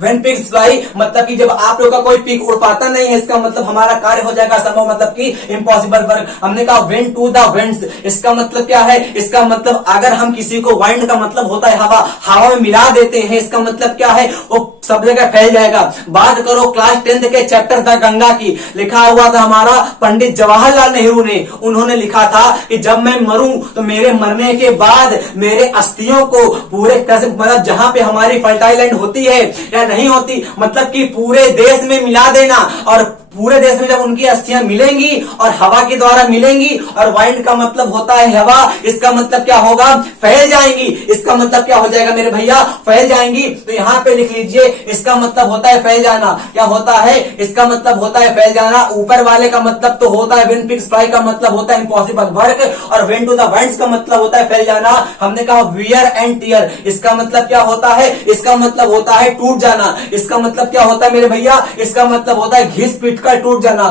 When pigs fly, मतलब कि जब आप लोग का कोई पिग उड़ पाता नहीं है इसका मतलब हमारा कार्य हो जाएगा असंभव, मतलब कि इम्पॉसिबल वर्क। हमने कहा wind to the winds, इसका मतलब क्या है? इसका मतलब अगर हम किसी को wind का मतलब होता है हवा, हवा में मिला देते हैं इसका मतलब क्या है? वो सब जगह फैल जाएगा। बात करो क्लास 10th के चैप्टर द गंगा की, लिखा हुआ था हमारा पंडित जवाहरलाल नेहरू ने। उन्होंने लिखा था कि जब मैं मरूं तो मेरे मरने के बाद मेरे अस्थियों को पूरे मतलब जहां पे हमारी फर्टाइल लैंड होती है या नहीं होती, मतलब कि पूरे देश में मिला देना। और पूरे देश में जब उनकी अस्थियां मिलेंगी और हवा के द्वारा मिलेंगी, और वाइंड का मतलब होता है हवा, इसका मतलब क्या होगा? फैल जाएंगी। इसका मतलब क्या हो जाएगा मेरे भैया? फैल जाएंगी। तो यहाँ पे लिख लीजिए इसका मतलब होता है फैल जाना। क्या होता है? इसका मतलब होता है फैल जाना। ऊपर वाले का मतलब तो होता है व्हेन पिग्स फ्लाई का मतलब होता है इम्पॉसिबल वर्क, और व्हेन टू द विंड्स का मतलब होता है फैल जाना। हमने कहा वियर एंड टियर, इसका मतलब क्या होता है? इसका मतलब होता है टूट जाना। इसका मतलब क्या होता है मेरे भैया? इसका मतलब होता है घिस पिट कर टूट जाना।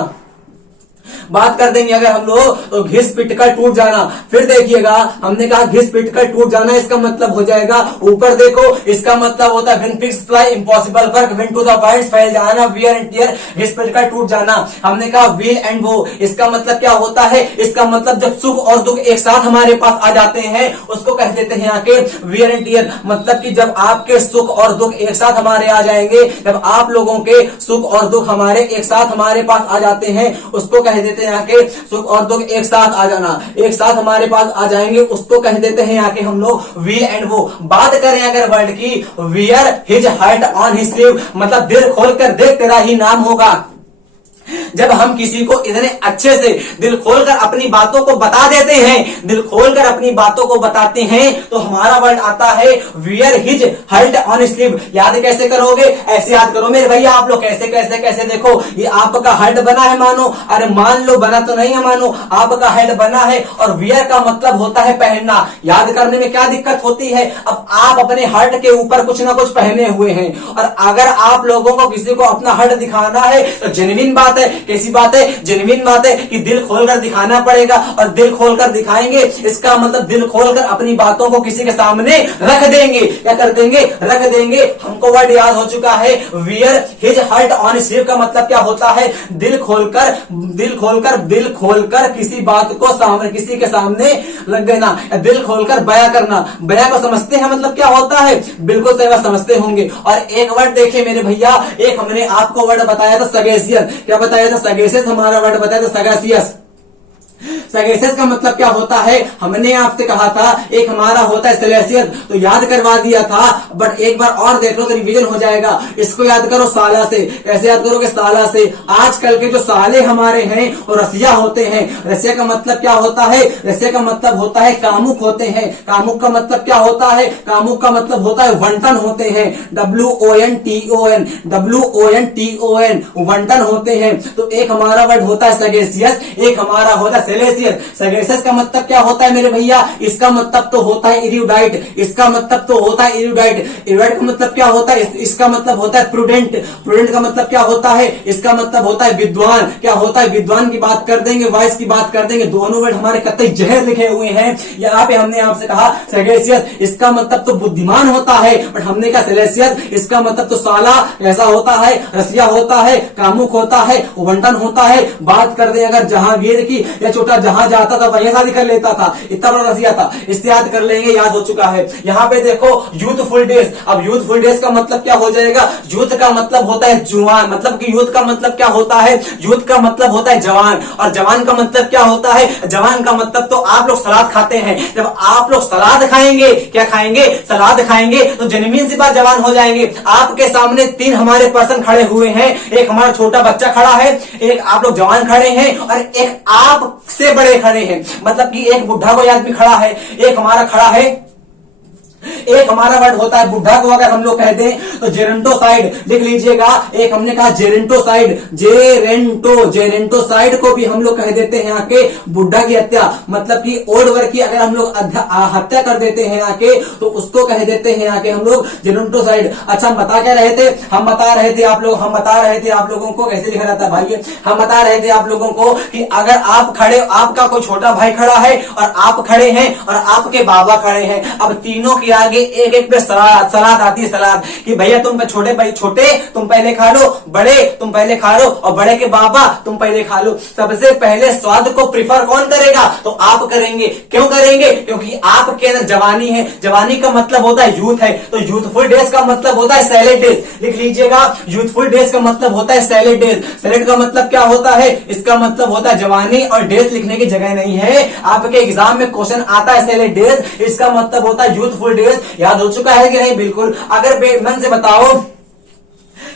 बात कर देंगे अगर हम लोग तो घिस पिट कर टूट जाना। फिर देखिएगा हमने कहा घिस पिट कर टूट जाना, इसका मतलब हो जाएगा ऊपर देखो, इसका मतलब होता है when pigs fly impossible work, when to the winds फैल जाना, वियर एंड टियर घिस पिट कर टूट जाना। हमने कहा व्हील एंड वो, इसका मतलब क्या होता है? इसका मतलब जब सुख और दुख एक साथ हमारे पास आ जाते हैं उसको कह देते हैं यहाँ के वियर एंड टियर। मतलब कि जब आपके सुख और दुख एक साथ हमारे आ जाएंगे, जब आप लोगों के सुख और दुख हमारे एक साथ हमारे पास आ जाते हैं उसको कह देते हैं यहाँ के सुख और दुख एक साथ आ जाना, एक साथ हमारे पास आ जाएंगे उसको कह देते हैं यहाँ के हम लोग वी एंड वो। बात करें अगर वर्ड की, wear his heart on his sleeve, मतलब दिल खोलकर देख तेरा ही नाम होगा। जब हम किसी को इतने अच्छे से दिल खोलकर अपनी बातों को बता देते हैं, दिल खोलकर अपनी बातों को बताते हैं, तो हमारा वर्ड आता है wear his heart on sleeve. याद कैसे करोगे? ऐसे याद करो मेरे भैया आप लोग, कैसे कैसे कैसे, देखो ये आपका हर्ट बना है मानो, अरे मान लो बना तो नहीं है मानो, आपका हर्ट बना है और वियर का मतलब होता है पहनना। याद करने में क्या दिक्कत होती है? अब आप अपने हर्ट के ऊपर कुछ ना कुछ पहने हुए हैं, और अगर आप लोगों को किसी को अपना हर्ट दिखाना है तो जेन्युइन बात है। कैसी बात है? जेन्युइन बात है कि दिल खोलकर दिखाना पड़ेगा, और दिल खोलकर दिखाएंगे इसका मतलब दिल खोलकर अपनी बातों को किसी के सामने रख देंगे। क्या कर देंगे? रख देंगे। हमको वर्ड याद हो चुका है, wear his heart on sleeve का मतलब क्या होता है? दिल खोलकर, दिल खोलकर, दिल खोलकर किसी बात को सामने, किसी के सामने रख देना, दिल खोलकर बया करना। बया को समझते हैं मतलब क्या होता है? बिल्कुल सही बात समझते होंगे। और एक वर्ड देखिए मेरे भैया, एक हमने आपको वर्ड बताया था सगेशियस। क्या बताया था? सगेशियस हमारा वर्ड बताया था सगेशियस। सगेशियस का मतलब क्या होता है? हमने आपसे कहा था एक हमारा होता है सेलेसियस, तो याद करवा दिया था, बट एक बार और देख लो तो रिवीजन हो जाएगा। इसको याद करो साला से। कैसे याद करोगे? साला से। आजकल के जो साले हमारे हैं वो रसिया होते हैं। रसिया का मतलब क्या होता है? रसिया का मतलब होता है कामुक होते हैं। कामुक का मतलब क्या होता है? कामुक का मतलब होता है वंटन होते हैं। WONTON, WONTON, वंटन होते हैं। तो एक हमारा वर्ड होता है सगेशियस, एक हमारा होता है सेलेसियस। सगेशियस का मतलब क्या होता है मेरे भैया? इसका मतलब तो होता है इरूडाइट। इसका मतलब तो होता है इरूडाइट। इरूडाइट का मतलब क्या होता है? इसका मतलब होता है प्रूडेंट। प्रूडेंट का मतलब क्या होता है? इसका मतलब होता है विद्वान। क्या होता है? विद्वान की बात कर देंगे, वाइस की बात कर देंगे। दोनों वर्ड हमारे कतई जहर लिखे हुए हैं। यहाँ पे हमने आपसे कहा सगेशियस, इसका मतलब तो बुद्धिमान होता है, बट हमने कहा सेलेसियस इसका मतलब तो साला ऐसा होता है, रसिया होता है, कामुक होता है, वंटन होता है। बात कर दे अगर जहांगीर की, या छोटा जहां जाता था वहीं शादी कर लेता था, इतना बड़ा रसिया था। इससे याद कर लेंगे, याद हो चुका है। यहाँ पे देखो यूथफुल डेज। अब यूथफुल डेज का मतलब क्या हो जाएगा? यूथ का मतलब होता है जुआन, मतलब कि यूथ का मतलब क्या होता है? यूथ का मतलब होता है जवान, और जवान का मतलब क्या होता है? जवान का मतलब तो आप लोग सलाद खाते हैं। जब आप लोग सलाद खाएंगे, क्या खाएंगे? सलाद खाएंगे, तो जेन्युइन सी बात जवान हो जाएंगे। आपके सामने 3 हमारे पर्सन खड़े हुए हैं, एक हमारा छोटा बच्चा खड़ा है, एक आप लोग जवान खड़े हैं, और एक आप से बड़े खड़े हैं। मतलब कि एक बुढ़ा कोई आदमी खड़ा है, एक हमारा खड़ा है, एक हमारा वर्ड होता है बुढ़ा को अगर हम लोग कहते हैं तो जेरेंटोसाइड लिख लीजिएगा। एक हमने कहा जेरेंटोसाइड, जेरेंटोसाइड को भी हम लोग कह देते हैं आके बुढ़ा की हत्या, मतलब कि ओल्ड वर्ग की अगर हम लोग हत्या कर देते हैं आके तो उसको कह देते हैं आके हम लोग जेरेंटोसाइड। अच्छा हम बता क्या रहे थे? हम बता रहे थे आप लोगों को कैसे लिखा जाता है भाई? हम बता रहे थे आप लोगों को कि अगर आप खड़े, आपका कोई छोटा भाई खड़ा है और आप खड़े हैं और आपके बाबा खड़े हैं, अब तीनों के आगे एक एक पे सलाद आती है, सलाद कि भैया तुम पे छोटे भाई, छोटे तुम पहले खा लो, बड़े तुम पहले खा लो, और बड़े के बाबा तुम पहले खा लो। सबसे पहले स्वाद को प्रिफर कौन करेगा? तो आप करेंगे। क्यों करेंगे? क्योंकि आपके अंदर जवानी है। जवानी का मतलब होता है यूथ है, तो यूथफुल डेज का मतलब होता है सैलेड डेज। लिख लीजिएगा, यूथफुल डेज का मतलब होता है सैलेड डेज। सैलेड का मतलब क्या होता है? इसका मतलब होता है जवानी, और डेज लिखने की जगह नहीं है। आपके एग्जाम में क्वेश्चन आता है सैलेड डेज, इसका मतलब होता है यूथफुल डेज। याद हो चुका है कि नहीं? बिल्कुल। अगर मन से बताओ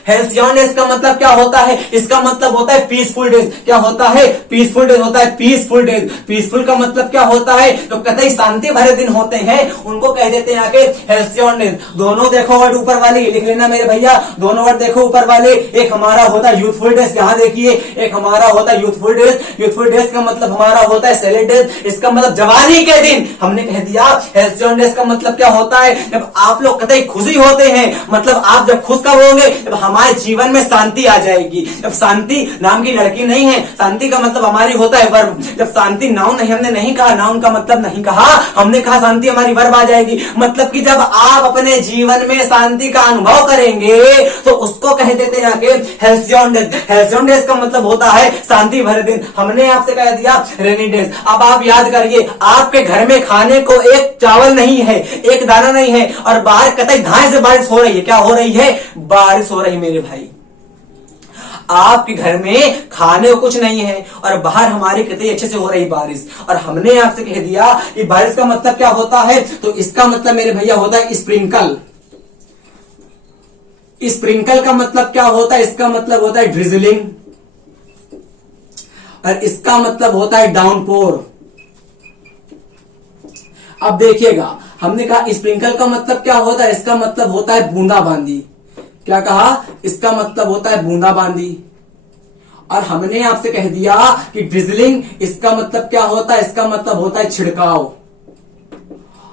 हेल्सियन डेज का मतलब क्या होता है? इसका मतलब होता है पीसफुल डेज। क्या होता है? पीसफुल डेज होता है, पीसफुल डेज। पीसफुल का मतलब क्या होता है? तो कतई शांति भरे दिन होते हैं, उनको कह देते हैं आके हेल्सियन डेज। दोनों देखो वर्ड ऊपर वाले लिख लेना मेरे भैया, दोनों वर्ड देखो ऊपर वाले। एक हमारा होता है यूथफुल डेज, यहां देखिए, एक हमारा होता है यूथफुल डेज। यूथफुल डेज का मतलब हमारा होता है सैलेड डेज, इसका मतलब जवानी के दिन। हमने कह दिया हेल्सियन डेज का मतलब क्या होता है? जब आप लोग कतई खुशी होते हैं, मतलब आप जब खुश कब होंगे? जब हमारे जीवन में शांति आ जाएगी। जब शांति नाम की लड़की नहीं है, शांति का मतलब हमारी होता है वर्ब। जब शांति नाउन नहीं, हमने नहीं कहा, नाउन का मतलब नहीं कहा, हमने कहा शांति हमारी वर्ब आ जाएगी। मतलब कि जब आप अपने जीवन में शांति का अनुभव करेंगे तो उसको कह देते हैं आके हेल्सियन डेज। हेल्सियन डेज का मतलब होता है शांति भरे दिन। हमने आपसे कह दिया रेनी डेज। अब आप याद करिए, आपके घर में खाने को एक चावल नहीं है, एक दाना नहीं है, और बाहर कतई धाए से बारिश हो रही है। क्या हो रही है? बारिश हो रही है मेरे भाई। आपके घर में खाने को कुछ नहीं है और बाहर हमारी कितनी अच्छे से हो रही बारिश, और हमने आपसे कह दिया कि बारिश का मतलब क्या होता है? तो इसका मतलब मेरे भैया होता है स्प्रिंकल। स्प्रिंकल का मतलब क्या होता है? इसका मतलब होता है ड्रिजलिंग। और इसका मतलब होता है डाउनपोर। अब देखिएगा, हमने कहा स्प्रिंकल का मतलब क्या होता है, इसका मतलब होता है बूंदाबांदी। क्या कहा, इसका मतलब होता है बूंदाबांदी। और हमने आपसे कह दिया कि ड्रिजलिंग, इसका मतलब क्या होता है, इसका मतलब होता है छिड़काव।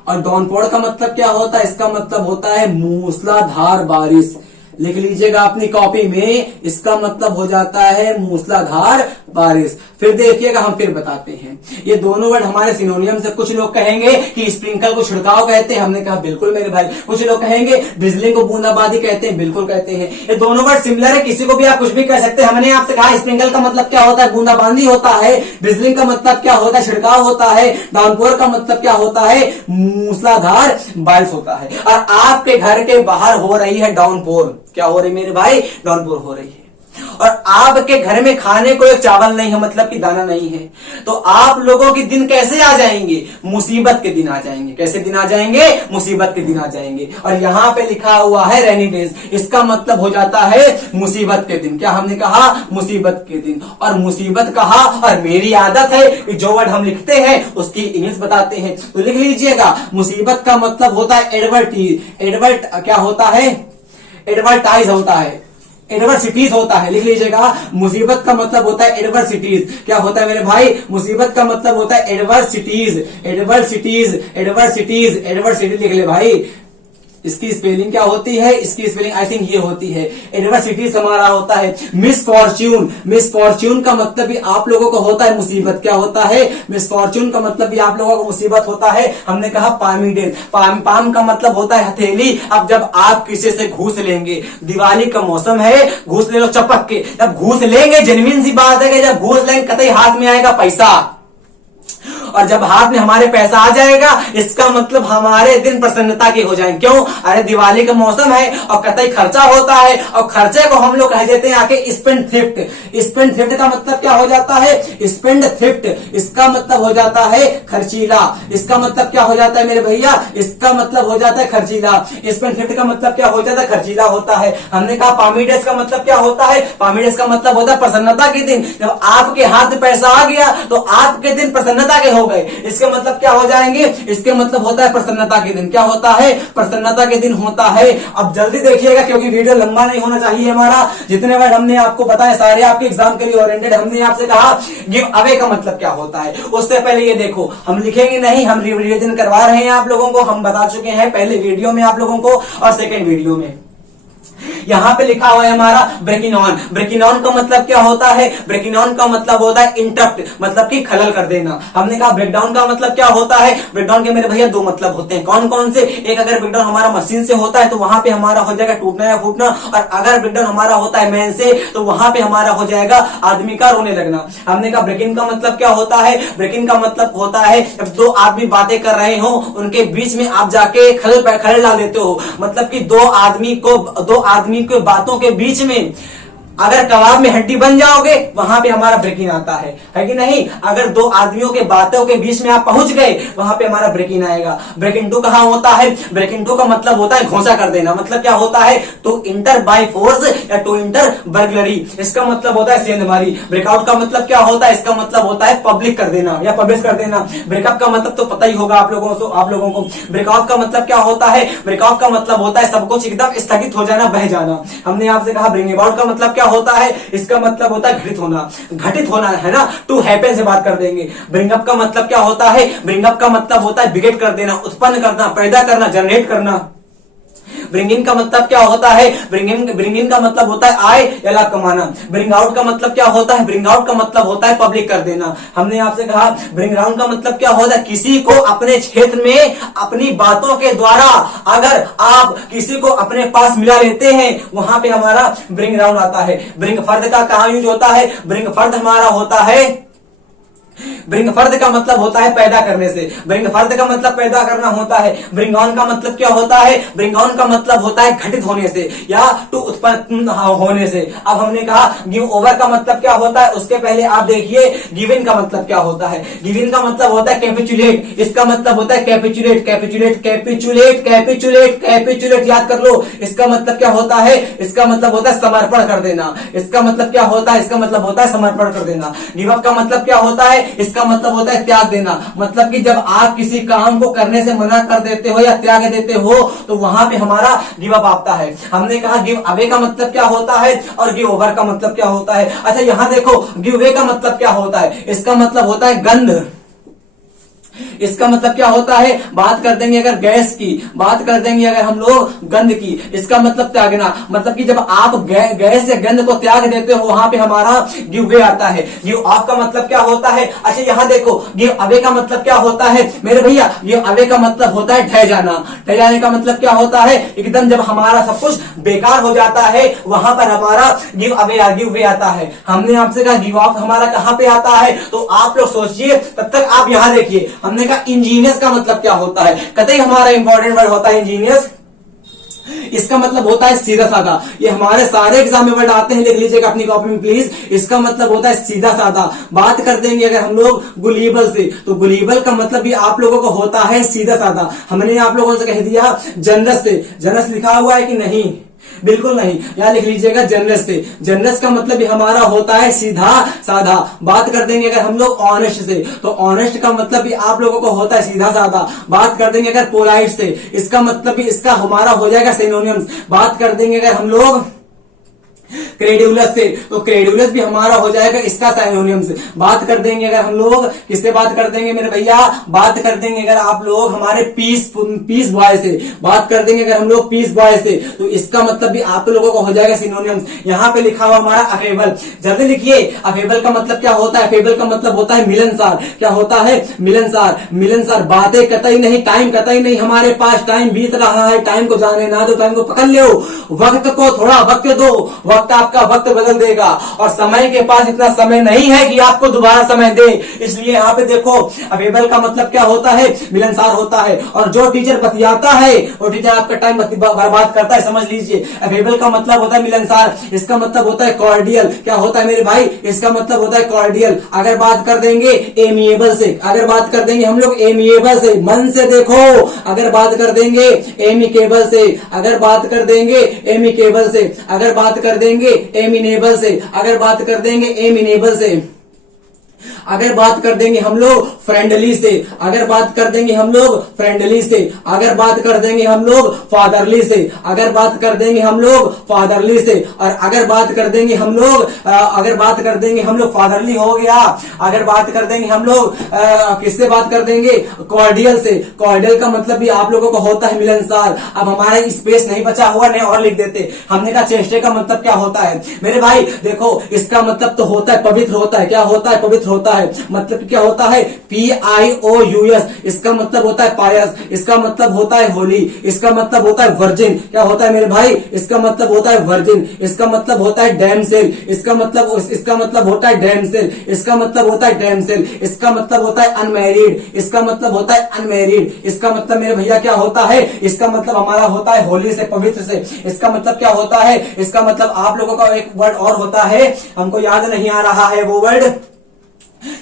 और डाउनपोर का मतलब क्या होता है, इसका मतलब होता है मूसलाधार बारिश। लिख लीजिएगा अपनी कॉपी में, इसका मतलब हो जाता है मूसलाधार बारिश। फिर देखिएगा, हम फिर बताते हैं, ये दोनों वर्ड हमारे सिनोनियम से। कुछ लोग कहेंगे कि स्प्रिंकल को छिड़काव कहते हैं, हमने कहा बिल्कुल मेरे भाई। कुछ लोग कहेंगे ड्रिजलिंग को बूंदाबांदी कहते हैं, बिल्कुल कहते हैं। ये दोनों वर्ड सिमिलर है, किसी को भी आप कुछ भी कह सकते हैं। हमने आपसे कहा स्प्रिंकल का मतलब क्या होता है, बूंदाबांदी होता है। ड्रिजलिंग का मतलब क्या होता है, छिड़काव होता है। डाउनपोर का मतलब क्या होता है, मूसलाधार बारिश होता है। और आपके घर के बाहर हो रही है डाउनपोर। क्या हो रही मेरे भाई, डाउनपोर हो रही है। और आपके घर में खाने को एक चावल नहीं है, मतलब कि दाना नहीं है, तो आप लोगों के दिन कैसे आ जाएंगे, मुसीबत के दिन आ जाएंगे। कैसे दिन आ जाएंगे, मुसीबत के दिन आ जाएंगे। और यहां पे लिखा हुआ है रेनी डेज, इसका मतलब हो जाता है मुसीबत के दिन। क्या हमने कहा, मुसीबत के दिन। और मुसीबत कहा, और मेरी आदत है कि जो वर्ड हम लिखते हैं उसकी इंग्लिश बताते हैं, तो लिख लीजिएगा। मुसीबत का मतलब होता है एडवर्ट क्या होता है, एडवर्टाइज होता है, एडवर्सिटीज होता है। लिख लीजिएगा, मुसीबत का मतलब होता है एडवर्सिटीज। क्या होता है मेरे भाई, मुसीबत का मतलब होता है एडवर्सिटीज। एडवर्सिटीज लिख ले भाई। इसकी स्पेलिंग क्या होती है, इसकी स्पेलिंग आई थिंक ये होती है, एडवर्सिटीज हमारा होता है। मिसफॉर्च्यून का मतलब भी आप लोगों को होता है मुसीबत। क्या होता है, मिसफॉर्च्यून का मतलब भी आप लोगों को मुसीबत होता है। हमने कहा पामीडेज, पाम का मतलब होता है हथेली। अब जब आप किसी से घूस लेंगे, दिवाली का मौसम है, घूस ले लो चपक के। जब घूस लेंगे, जेन्युइन सी बात है कि जब घूस लेंगे कतई हाथ में आएगा पैसा, और जब हाथ में हमारे पैसा आ जाएगा, इसका मतलब हमारे दिन प्रसन्नता के हो जाएंगे। क्यों, अरे दिवाली का मौसम है और कतई खर्चा होता है, और खर्चे को हम लोग कह देते हैं आके स्पेंड थ्रिफ्ट। स्पेंड थ्रिफ्ट का मतलब क्या हो जाता है, स्पेंड थ्रिफ्ट, इसका मतलब हो जाता है खर्चीला। इसका मतलब क्या हो जाता है मेरे भैया, इसका मतलब हो जाता है खर्चीला। स्पेंड थ्रिफ्ट का मतलब क्या हो जाता है, खर्चीला होता है। हमने कहा पामीडेज का मतलब क्या होता है, पामीडेज का मतलब होता है प्रसन्नता के दिन। जब आपके हाथ में पैसा आ गया तो आपके दिन प्रसन्नता के हो गए। इसके मतलब क्या हो जाएंगे, इसके मतलब होता है प्रसन्नता के दिन। क्या होता है, प्रसन्नता के दिन होता है। अब जल्दी देखिएगा क्योंकि वीडियो लंबा नहीं होना चाहिए हमारा। जितने वर्ड हमने आपको बताए सारे आपके एग्जाम के लिए ओरिएंटेड। हमने आपसे कहा गिव अवे का मतलब क्या होता है, उससे पहले ये देखो, हम लिखेंगे नहीं, हम रिवीजन करवा रहे हैं आप लोगों को। हम बता चुके हैं पहले वीडियो में आप लोगों को और सेकेंड वीडियो में। यहां पे लिखा हुआ है हमारा ब्रेकिंग ऑन। ब्रेकिंग ऑन का मतलब क्या होता है, ब्रेकिंग ऑन का मतलब होता है इंटरप्ट, मतलब कि खलल कर देना। हमने कहा ब्रेकडाउन का मतलब क्या होता है, ब्रेकडाउन के मेरे भैया दो मतलब होते हैं। कौन कौन से, एक अगर ब्रेकडाउन हमारा मशीन से होता है तो वहां पे हमारा हो जाएगा टूटना या फूटना, और अगर ब्रेकडाउन हमारा होता है मैन से तो वहां पे हमारा हो जाएगा आदमी का रोने लगना। हमने कहा ब्रेकिंग का मतलब क्या होता है, ब्रेकिंग का मतलब होता है जब दो आदमी बातें कर रहे हो, उनके बीच में आप जाके खलल डाल देते हो। मतलब कि दो आदमी के बातों के बीच में अगर कबाब में हड्डी बन जाओगे, वहां पे हमारा ब्रेकिंग आता है कि नहीं। अगर दो आदमियों के बातों के बीच में आप पहुंच गए, वहां पे हमारा ब्रेकिंग आएगा। ब्रेकिंग टू कहां होता है, ब्रेकिंग टू का मतलब होता है घोंसा कर देना। मतलब क्या होता है, टू इंटर बाय फोर्स या टू इंटर बर्गलरी, इसका मतलब होता है सेंधमारी। ब्रेकआउट का मतलब क्या होता है, इसका मतलब होता है पब्लिक कर देना या पब्लिश कर देना। ब्रेकअप का मतलब तो पता ही होगा आप लोगों को। ब्रेकआउट का मतलब क्या होता है, ब्रेकआउट का मतलब होता है सब कुछ एकदम स्थगित हो जाना, बह जाना। हमने आपसे कहा ब्रिंग अबाउट का मतलब क्या होता है, इसका मतलब होता है घटित होना है ना। टू हैपन से बात कर देंगे। ब्रिंग अप का मतलब क्या होता है, ब्रिंग अप का मतलब होता है बिगेट कर देना, उत्पन्न करना, पैदा करना, जनरेट करना। ब्रिंग इन का मतलब क्या होता है, ब्रिंग इन का मतलब होता है आय या लाभ कमाना। ब्रिंग आउट का मतलब क्या होता है, ब्रिंग आउट का मतलब होता है पब्लिक कर देना। हमने आपसे कहा ब्रिंग राउंड का मतलब क्या होता है, किसी को अपने क्षेत्र में अपनी बातों के द्वारा अगर आप किसी को अपने पास मिला लेते हैं, वहां पे हमारा ब्रिंग राउंड आता है। ब्रिंग फर्द का कहां यूज होता है, ब्रिंग फर्द हमारा होता है ब्रिंग फर्द का मतलब होता है पैदा करने से, ब्रिंग फर्द का मतलब पैदा करना होता है। ब्रिंग ऑन का मतलब क्या होता है? ब्रिंग ऑन का मतलब होता है घटित होने से या टू उत्पन्न होने से। अब हमने कहा गिव ओवर का मतलब क्या होता है, उसके पहले आप देखिए गिव इन का मतलब क्या होता है। गिव इन का मतलब होता है कैपिचुलेट, इसका मतलब होता है capitulate, capitulate, capitulate, capitulate, capitulate, याद कर लो। इसका मतलब क्या होता है? इसका मतलब होता है समर्पण कर देना। इसका मतलब क्या होता है? इसका मतलब होता है समर्पण कर देना। गिव अप का मतलब क्या होता है? इसका मतलब होता है त्याग देना। मतलब कि जब आप किसी काम को करने से मना कर देते हो या त्याग देते हो तो वहां पे हमारा गिव अप आता है। हमने कहा गिव अवे का मतलब क्या होता है और गिव ओवर का मतलब क्या होता है। अच्छा यहां देखो गिव अवे का मतलब क्या होता है, इसका मतलब होता है गंध। इसका मतलब क्या होता है? बात कर देंगे अगर गैस की, बात कर देंगे अगर हम लोग गंध की, इसका मतलब त्यागना। मतलब कि जब आप गैस या गंध को त्याग देते हो वहां पे हमारा गिव वे आता है। गिव ऑफ का मतलब क्या होता है? अच्छा यहां देखो गिव अवे का मतलब क्या होता है मेरे भैया? गिव अवे का मतलब होता है ढह जाना। ढह जाने का मतलब क्या होता है? एकदम जब हमारा सब कुछ बेकार हो जाता है वहां पर हमारा गिव वे आता है। हमने आपसे कहा गिव ऑफ हमारा कहां पे आता है, तो आप लोग सोचिए, तब तक आप यहां देखिए। हमने कहा इंजीनियस का मतलब क्या होता है, कतई हमारा इंपॉर्टेंट वर्ड होता है इंजीनियस। इसका मतलब होता है सीधा साधा। ये हमारे सारे एग्जाम में वर्ड आते हैं, लिख लीजिएगा अपनी कॉपी में प्लीज। इसका मतलब होता है सीधा साधा। बात कर देंगे अगर हम लोग गुलीबल से, तो गुलीबल का मतलब भी आप लोगों को होता है सीधा साधा। हमने आप लोगों से कह दिया जनरस से, जनरस लिखा हुआ है कि नहीं? बिल्कुल नहीं, यहां लिख लीजिएगा जनरस से। जनरस का मतलब भी हमारा होता है सीधा साधा। बात कर देंगे अगर हम लोग ऑनेस्ट से, तो ऑनेस्ट का मतलब भी आप लोगों को होता है सीधा साधा। बात कर देंगे अगर पोलाइट से, इसका मतलब भी इसका हमारा हो जाएगा सिनोनिम्स। बात कर देंगे अगर हम लोग क्रेडुलस से, तो क्रेडुलस भी हमारा हो जाएगा इसका सिनोनिम्स। बात कर देंगे अगर हम लोग किससे बात कर देंगे मेरे भैया? बात कर देंगे अगर आप लोग हमारे पीस बॉय से, बात कर देंगे अगर हम लोग पीस बॉय से, तो इसका मतलब भी आप लोगों को हो जाएगा सिनोनिम्स। यहां पे लिखा हुआ हमारा अफेबल, जल्दी लिखिए। अफेबल का मतलब क्या होता है? अफेबल का मतलब होता है मिलनसार। क्या होता है? मिलनसार। मिलनसार, बातें कतई नहीं, टाइम कतई नहीं हमारे पास, टाइम बीत रहा है, टाइम को जाने ना दो, टाइम को पकड़ लो, वक्त को थोड़ा वक्त दो, वक्त आपका वक्त बदल देगा। और समय के पास इतना समय नहीं है कि आपको दोबारा समय दे। इसलिए यहाँ पे देखो अवेलेबल का मतलब क्या होता है? मिलनसार होता है। और जो टीचर बतियाता है वो टीचर आपका टाइम बर्बाद करता है, समझ लीजिए। अवेलेबल का मतलब होता है मिलनसार। इसका मतलब होता है कॉर्डियल। क्या होता है मेरे भाई? इसका मतलब होता है कॉर्डियल। अगर बात कर देंगे एमिएबल से, अगर बात कर देंगे हम लोग एमिएबल से, मन से देखो। अगर बात कर देंगे एमिकेबल से, अगर बात कर देंगे एमिकेबल से, अगर बात कर देंगे एमिनेबल से, अगर बात कर देंगे एमिनेबल से, अगर बात कर देंगे हम लोग फ्रेंडली से, अगर बात कर देंगे हम लोग फ्रेंडली से, अगर बात कर देंगे हम लोग फादरली से, अगर बात कर देंगे हम लोग फादरली से, और अगर बात कर देंगे हम लोग अगर बात कर देंगे हम लोग फादरली हो गया। अगर बात कर देंगे हम लोग किससे बात कर देंगे? कॉर्डियल से। कॉर्डियल का मतलब भी आप लोगों को होता है मिलनसार। अब हमारा स्पेस नहीं बचा हुआ, नहीं और लिख देते। हमने कहा चेष्टे का मतलब क्या होता है मेरे भाई? देखो इसका मतलब तो होता है पवित्र होता है। क्या होता है? पवित्र होता है। मतलब क्या होता है? PIOUS। इसका मतलब होता है पायस, इसका मतलब होता है होली, इसका मतलब होता है वर्जिन। क्या होता है मेरे भाई? इसका मतलब होता है वर्जिन। इसका मतलब होता है डैमसेल, इसका मतलब होता है डैमसेल, इसका मतलब होता है डैमसेल, इसका मतलब होता है अनमैरिड, इसका मतलब होता है अनमैरिड। इसका मतलब मेरे भैया क्या होता है? इसका मतलब हमारा होता है होली से, पवित्र से। इसका मतलब क्या होता है? इसका मतलब आप लोगों का एक वर्ड और होता है, हमको याद नहीं आ रहा है वो वर्ड,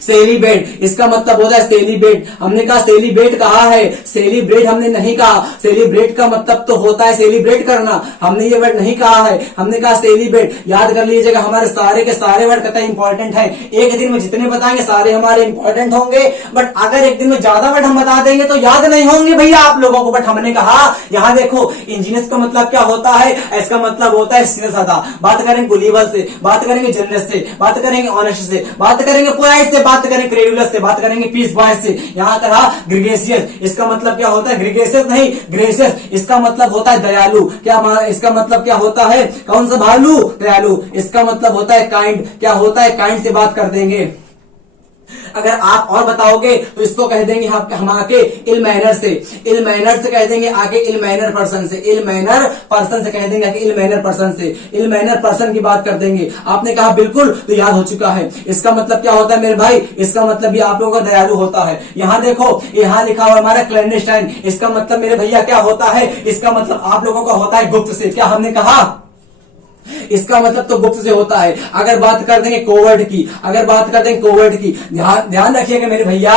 सेलिब्रेट। इसका मतलब होता है सेलिब्रेट। हमने कहा सेलिब्रेट कहा है, सेलिब्रेट हमने नहीं कहा। सेलिब्रेट का मतलब तो होता है सेलिब्रेट करना, हमने ये वर्ड नहीं कहा है, हमने कहा सेलिब्रेट। याद कर लीजिएगा, हमारे सारे के सारे वर्ड कितना इंपॉर्टेंट है। एक दिन में जितने बताएंगे सारे हमारे इंपॉर्टेंट होंगे, बट अगर एक दिन में ज्यादा वर्ड हम बता देंगे तो याद नहीं होंगे भैया आप लोगों को। बट हमने कहा यहां देखो इंजीनियस का मतलब क्या होता है? इसका मतलब होता है सीधा साधा। बात करेंगे गुलीबल से, बात करेंगे जनरस से, बात करेंगे ऑनेस्ट से, बात करेंगे पोलाइट से, बात करें क्रेडुलस से, बात करेंगे पीस बॉय से। यहां कहा ग्रेगेशियस। इसका मतलब क्या होता है? ग्रेगेशियस नहीं, ग्रेशियस। इसका मतलब होता है दयालु। क्या इसका मतलब क्या होता है? कौन सा भालू? दयालु। इसका मतलब होता है काइंड। क्या होता है? काइंड से बात कर देंगे। अगर आप और बताओगे तो इसको कह देंगे हम आके इल मैनर से, इल मैनर से कह देंगे आके इल मैनर पर्सन से, इल मैनर पर्सन से कह देंगे आके इल मैनर पर्सन से, इल मैनर पर्सन की बात कर देंगे। आपने कहा बिल्कुल, तो याद हो चुका है। इसका मतलब क्या होता है मेरे भाई? इसका मतलब भी आप लोगों का दयालु होता है। यहाँ देखो, यहाँ लिखा हुआ हमारा क्लैंडस्टाइन, इसका मतलब मेरे भैया क्या होता है? इसका मतलब आप लोगों का होता है गुप्त से। क्या हमने कहा? इसका मतलब तो गुप्त से होता है। अगर बात कर देंगे कोवर्ट की, अगर बात कर देंगे कोवर्ट की, ध्यान रखिएगा मेरे भैया,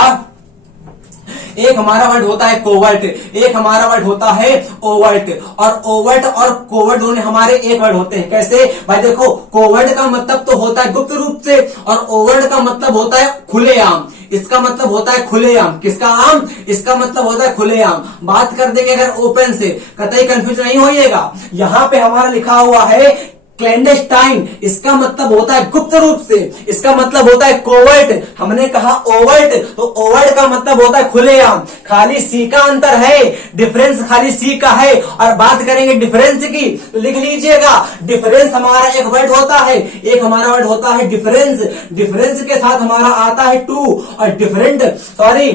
एक हमारा वर्ड होता है कोवर्ट, एक हमारा वर्ड होता है ओवर्ट, और ओवर्ट और कोवर्ट दोनों हमारे एक वर्ड होते हैं। कैसे भाई? देखो, कोवर्ट का मतलब तो होता है गुप्त रूप से, और ओवर्ट का मतलब होता है खुलेआम। इसका मतलब होता है खुलेआम। किसका आम? इसका मतलब होता है खुलेआम। बात कर देंगे अगर ओपन से, कतई कंफ्यूज नहीं होइएगा। यहां पे हमारा लिखा हुआ है क्लैंडस्टाइन, इसका मतलब होता है गुप्त रूप से, इसका मतलब होता है कोवर्ट। हमने कहा ओवर्ट, तो ओवर्ट का मतलब होता है खुलेआम। खाली सी का अंतर है, डिफरेंस खाली सी का है। और बात करेंगे डिफरेंस की, तो लिख लीजिएगा, डिफरेंस हमारा एक वर्ड होता है, एक हमारा वर्ड होता है डिफरेंस। डिफरेंस के साथ हमारा आता है टू, और डिफरेंट, सॉरी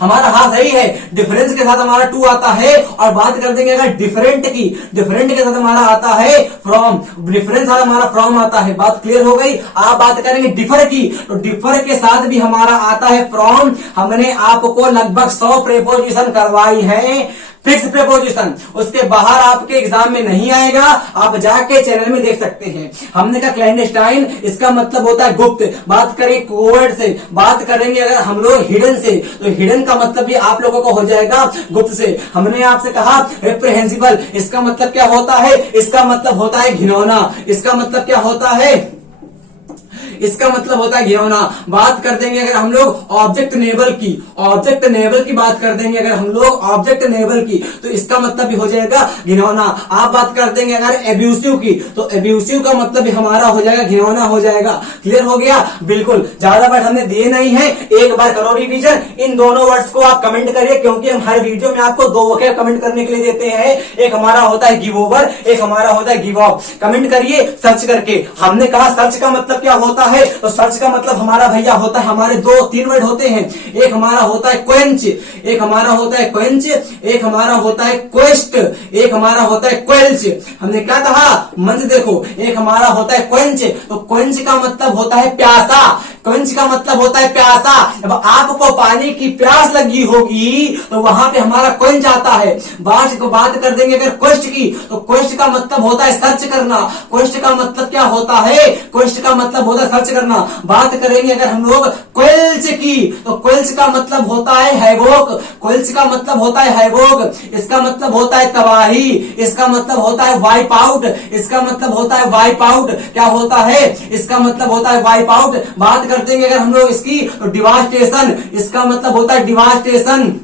हमारा हाँ सही है, डिफरेंस के साथ हमारा टू आता है। और बात कर देंगे अगर डिफरेंट की, डिफरेंट के साथ हमारा आता है फ्रॉम, डिफरेंस साथ हमारा फ्रॉम आता है। बात क्लियर हो गई? आप बात करेंगे डिफर की, तो डिफर के साथ भी हमारा आता है फ्रॉम। हमने आपको लगभग 100 प्रेपोजिशन करवाई है, फिक्स प्रेपोजिशन, उसके बाहर आपके एग्जाम में नहीं आएगा, आप जाके चैनल में देख सकते हैं। हमने कहा क्लैंडस्टाइन, इसका मतलब होता है गुप्त। बात करें कोवर्ट से, बात करेंगे अगर हम लोग हिडन से, तो हिडन का मतलब भी आप लोगों को हो जाएगा गुप्त से। हमने आपसे कहा रेप्रहेंसिबल, इसका मतलब क्या होता है? इसका मतलब होता है घिनौना। इसका मतलब क्या होता है? इसका मतलब होता है घिनौना। बात कर देंगे अगर हम लोग ऑब्जेक्ट नेबल की, ऑब्जेक्ट नेबल की बात कर देंगे अगर हम लोग ऑब्जेक्ट नेबल की, तो इसका मतलब भी हो जाएगा घिनौना। आप बात कर देंगे अगर एब्यूसिव की, तो एब्यूसिव का मतलब भी हमारा हो जाएगा घिनौना हो जाएगा। क्लियर हो गया? बिल्कुल, ज्यादा वर्ड हमने दिए नहीं है, एक बार करो रिवीजन। इन दोनों वर्ड्स को आप कमेंट करिए, क्योंकि हम हर वीडियो में आपको 2 वोकैब कमेंट करने के लिए देते हैं। एक हमारा होता है गिव ओवर, एक हमारा होता है गिव अप। कमेंट करिए सर्च करके। हमने कहा सर्च का मतलब क्या होता है, तो सर्च का मतलब हमारा भैया होता है, हमारे 2-3 वर्ड होते हैं। एक हमारा होता है क्वेंच, एक हमारा होता है क्वेंच, एक हमारा होता है क्वेस्ट, एक हमारा होता है क्वेल्च। हमने क्या कहा? मन से देखो, एक हमारा होता है क्वेंच, तो क्वेंच का मतलब होता है प्यासा। क्वेंच का मतलब होता है प्यासा। जब आपको पानी की प्यास लगी होगी तो वहां पे हमारा क्वेंच आता है। बात कर देंगे अगर क्वेस्ट की, तो क्वेस्ट का मतलब होता है सर्च करना। क्वेस्ट का मतलब क्या होता है? क्वेस्ट का मतलब होता है सर्च करना। बात करेंगे अगर हम लोग क्वेल्च की, तो क्वेल्च का मतलब होता है हैवोक। क्वेल्च का मतलब होता है हैवोक, इसका मतलब होता है तबाही, इसका मतलब होता है वाइप आउट, इसका मतलब होता है वाइप आउट। क्या होता है? इसका मतलब होता है वाइप आउट। बात कर देंगे अगर हम लोग इसकी, तो डिवास्टेशन, इसका मतलब होता है डिवास्टेशन।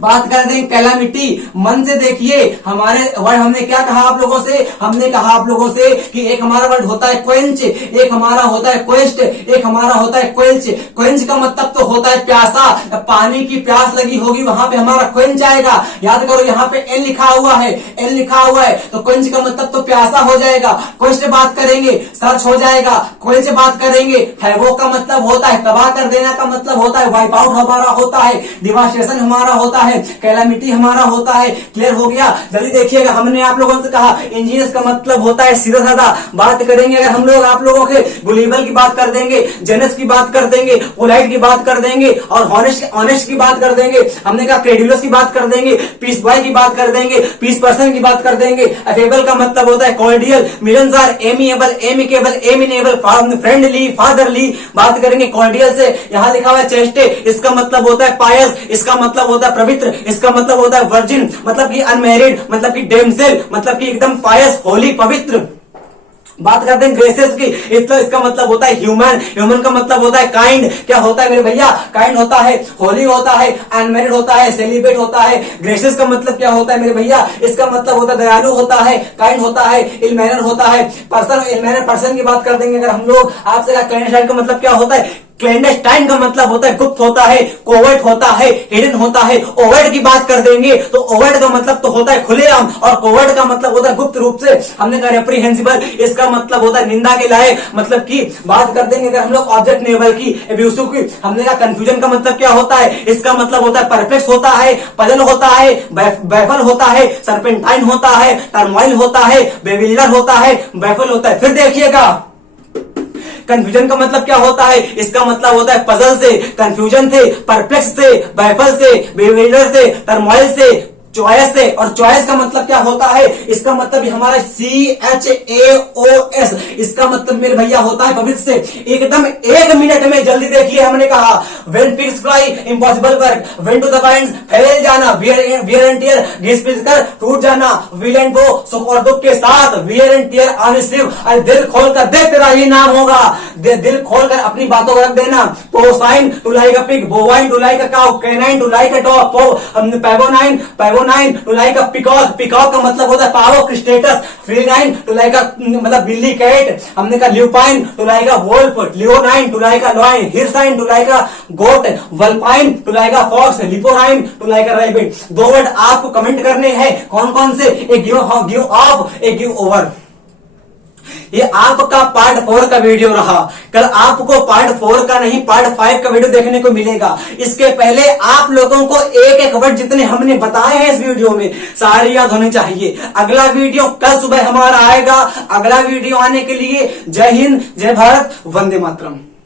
बात कर दें कैलामिटी, मन से देखिए हमारे वर्ड। हमने क्या कहा आप लोगों से? हमने कहा आप लोगों से कि एक हमारा वर्ड होता है क्वेंच, एक हमारा होता है क्वेस्ट, एक हमारा होता है क्वेंच। क्वेंच का मतलब तो होता है प्यासा। पानी की प्यास लगी होगी वहां पे हमारा क्वेंच आएगा। याद करो यहाँ पे एल लिखा हुआ है, एल लिखा हुआ है, तो क्वेंच का मतलब तो प्यासा हो जाएगा। क्वेस्ट बात करेंगे सर्च हो जाएगा। क्वेंच बात करेंगे हैवोक का मतलब होता है तबाह कर देना का मतलब होता है। वाइप आउट हमारा होता है, डिवास्टेशन हमारा होता है, कैलामिटी हमारा होता है। क्लियर हो गया? जल्दी देखिएगा, हमने आप लोगों से कहा इंजीनियर्स का मतलब होता है सीधा साधा। बात करेंगे अगर हम लोग आप लोगों के गुलीबल की बात कर देंगे, जेनस की बात कर देंगे, पोलाइट की बात कर देंगे, और ऑनेस्ट की बात कर देंगे। हमने कहा क्रेडिलस की बात कर देंगे, पीस बॉय की बात कर देंगे, पीस पर्सन की बात कर देंगे। अफेबल का मतलब होता है कॉर्डियल, मिलनसार, amiable, amicable, amenable, friendly, fatherly. बात करेंगे कॉर्डियल से, यहां लिखा हुआ है चेस्टे, इसका मतलब होता है पायस, इसका मतलब होता है पवित्र, इसका मतलब होता है वर्जिन, मतलब कि अनमैरिड, मतलब कि डेमसेल, मतलब कि एकदम पायस, होली, पवित्र। बात करते हैं ग्रेसेस की, इसका मतलब होता है ह्यूमन, ह्यूमन का मतलब होता है काइंड। क्या होता है मेरे भैया? काइंड होता है, होली होता है, अनमैरिड होता है, सेलिब्रेट होता है। ग्रेसेस का मतलब क्या होता है मेरे भैया? इसका मतलब होता है दयालु होता है, काइंड होता है, इलमैनर होता है। पर्सन, इलमैनर पर्सन की बात कर देंगे अगर हम लोग आपसे, क्लैंडस्टाइन का मतलब क्या होता है? क्लैंडस्टाइन का मतलब होता है गुप्त होता है, कोवर्ट होता है, हिडन होता है। ओवर्ट की बात कर देंगे तो ओवर्ट का मतलब तो होता है खुलेआम, और कोवर्ट का मतलब होता है गुप्त रूप से। हमने कहा रेप्रीहेंसिबल, इसका मतलब होता है निंदा के लायक। मतलब की बात कर देंगे अगर हम लोग ऑब्जेक्ट नेबल की, एब्यूसिव की, हमने कहा कंफ्यूजन का मतलब क्या होता है, इसका मतलब होता है परप्लेक्स होता है, पजल होता है, बैफल होता है, सर्पेंटाइन होता है, टर्मोइल होता है, बेविल्डर होता है, बैफल होता है। फिर देखिएगा कंफ्यूजन का मतलब क्या होता है, इसका मतलब होता है पजल से, कंफ्यूजन से, परप्लेक्स से, बैफल से, बेविल्डर से, टर्मोइल से, चॉइस से। और चॉइस का मतलब क्या होता है, इसका मतलब हमारा CHAOS, इसका मतलब मेरे भैया होता है भविष्य से। एकदम 1 मिनट में जल्दी देखिए, हमने कहा when pigs fly impossible work, when to the points फैल जाना, वियर एंड टियर घिस पिस कर टूट जाना, विल एंड गो सुख और दुख के साथ, wear and tear on sleeve. अरे दिल खोल कर देख, तेरा ही नाम होगा, दिल खोल कर अपनी बातों को रख देना। Porcine to like a pig, bovine to like a cow, canine to like a dog, pavonine to like a peacock, peacock का मतलब होता है power status, feline to like a मतलब बिल्ली कैट, हमने कहा lupine to like a wolf, leonine to like a lion, hircine to like a goat, vulpine to like a fox, leporine to like a rabbit. 2 word आपको comment करने हैं, कौन कौन से, एक गिव ऑफ, एक गिव ओवर। ये आपका पार्ट 4 का वीडियो रहा। कल आपको पार्ट 4 का नहीं पार्ट 5 का वीडियो देखने को मिलेगा। इसके पहले आप लोगों को एक एक वर्ड जितने हमने बताए हैं इस वीडियो में सारे याद होने चाहिए। अगला वीडियो कल सुबह हमारा आएगा। अगला वीडियो आने के लिए जय हिंद, जय भारत, वंदे मातरम।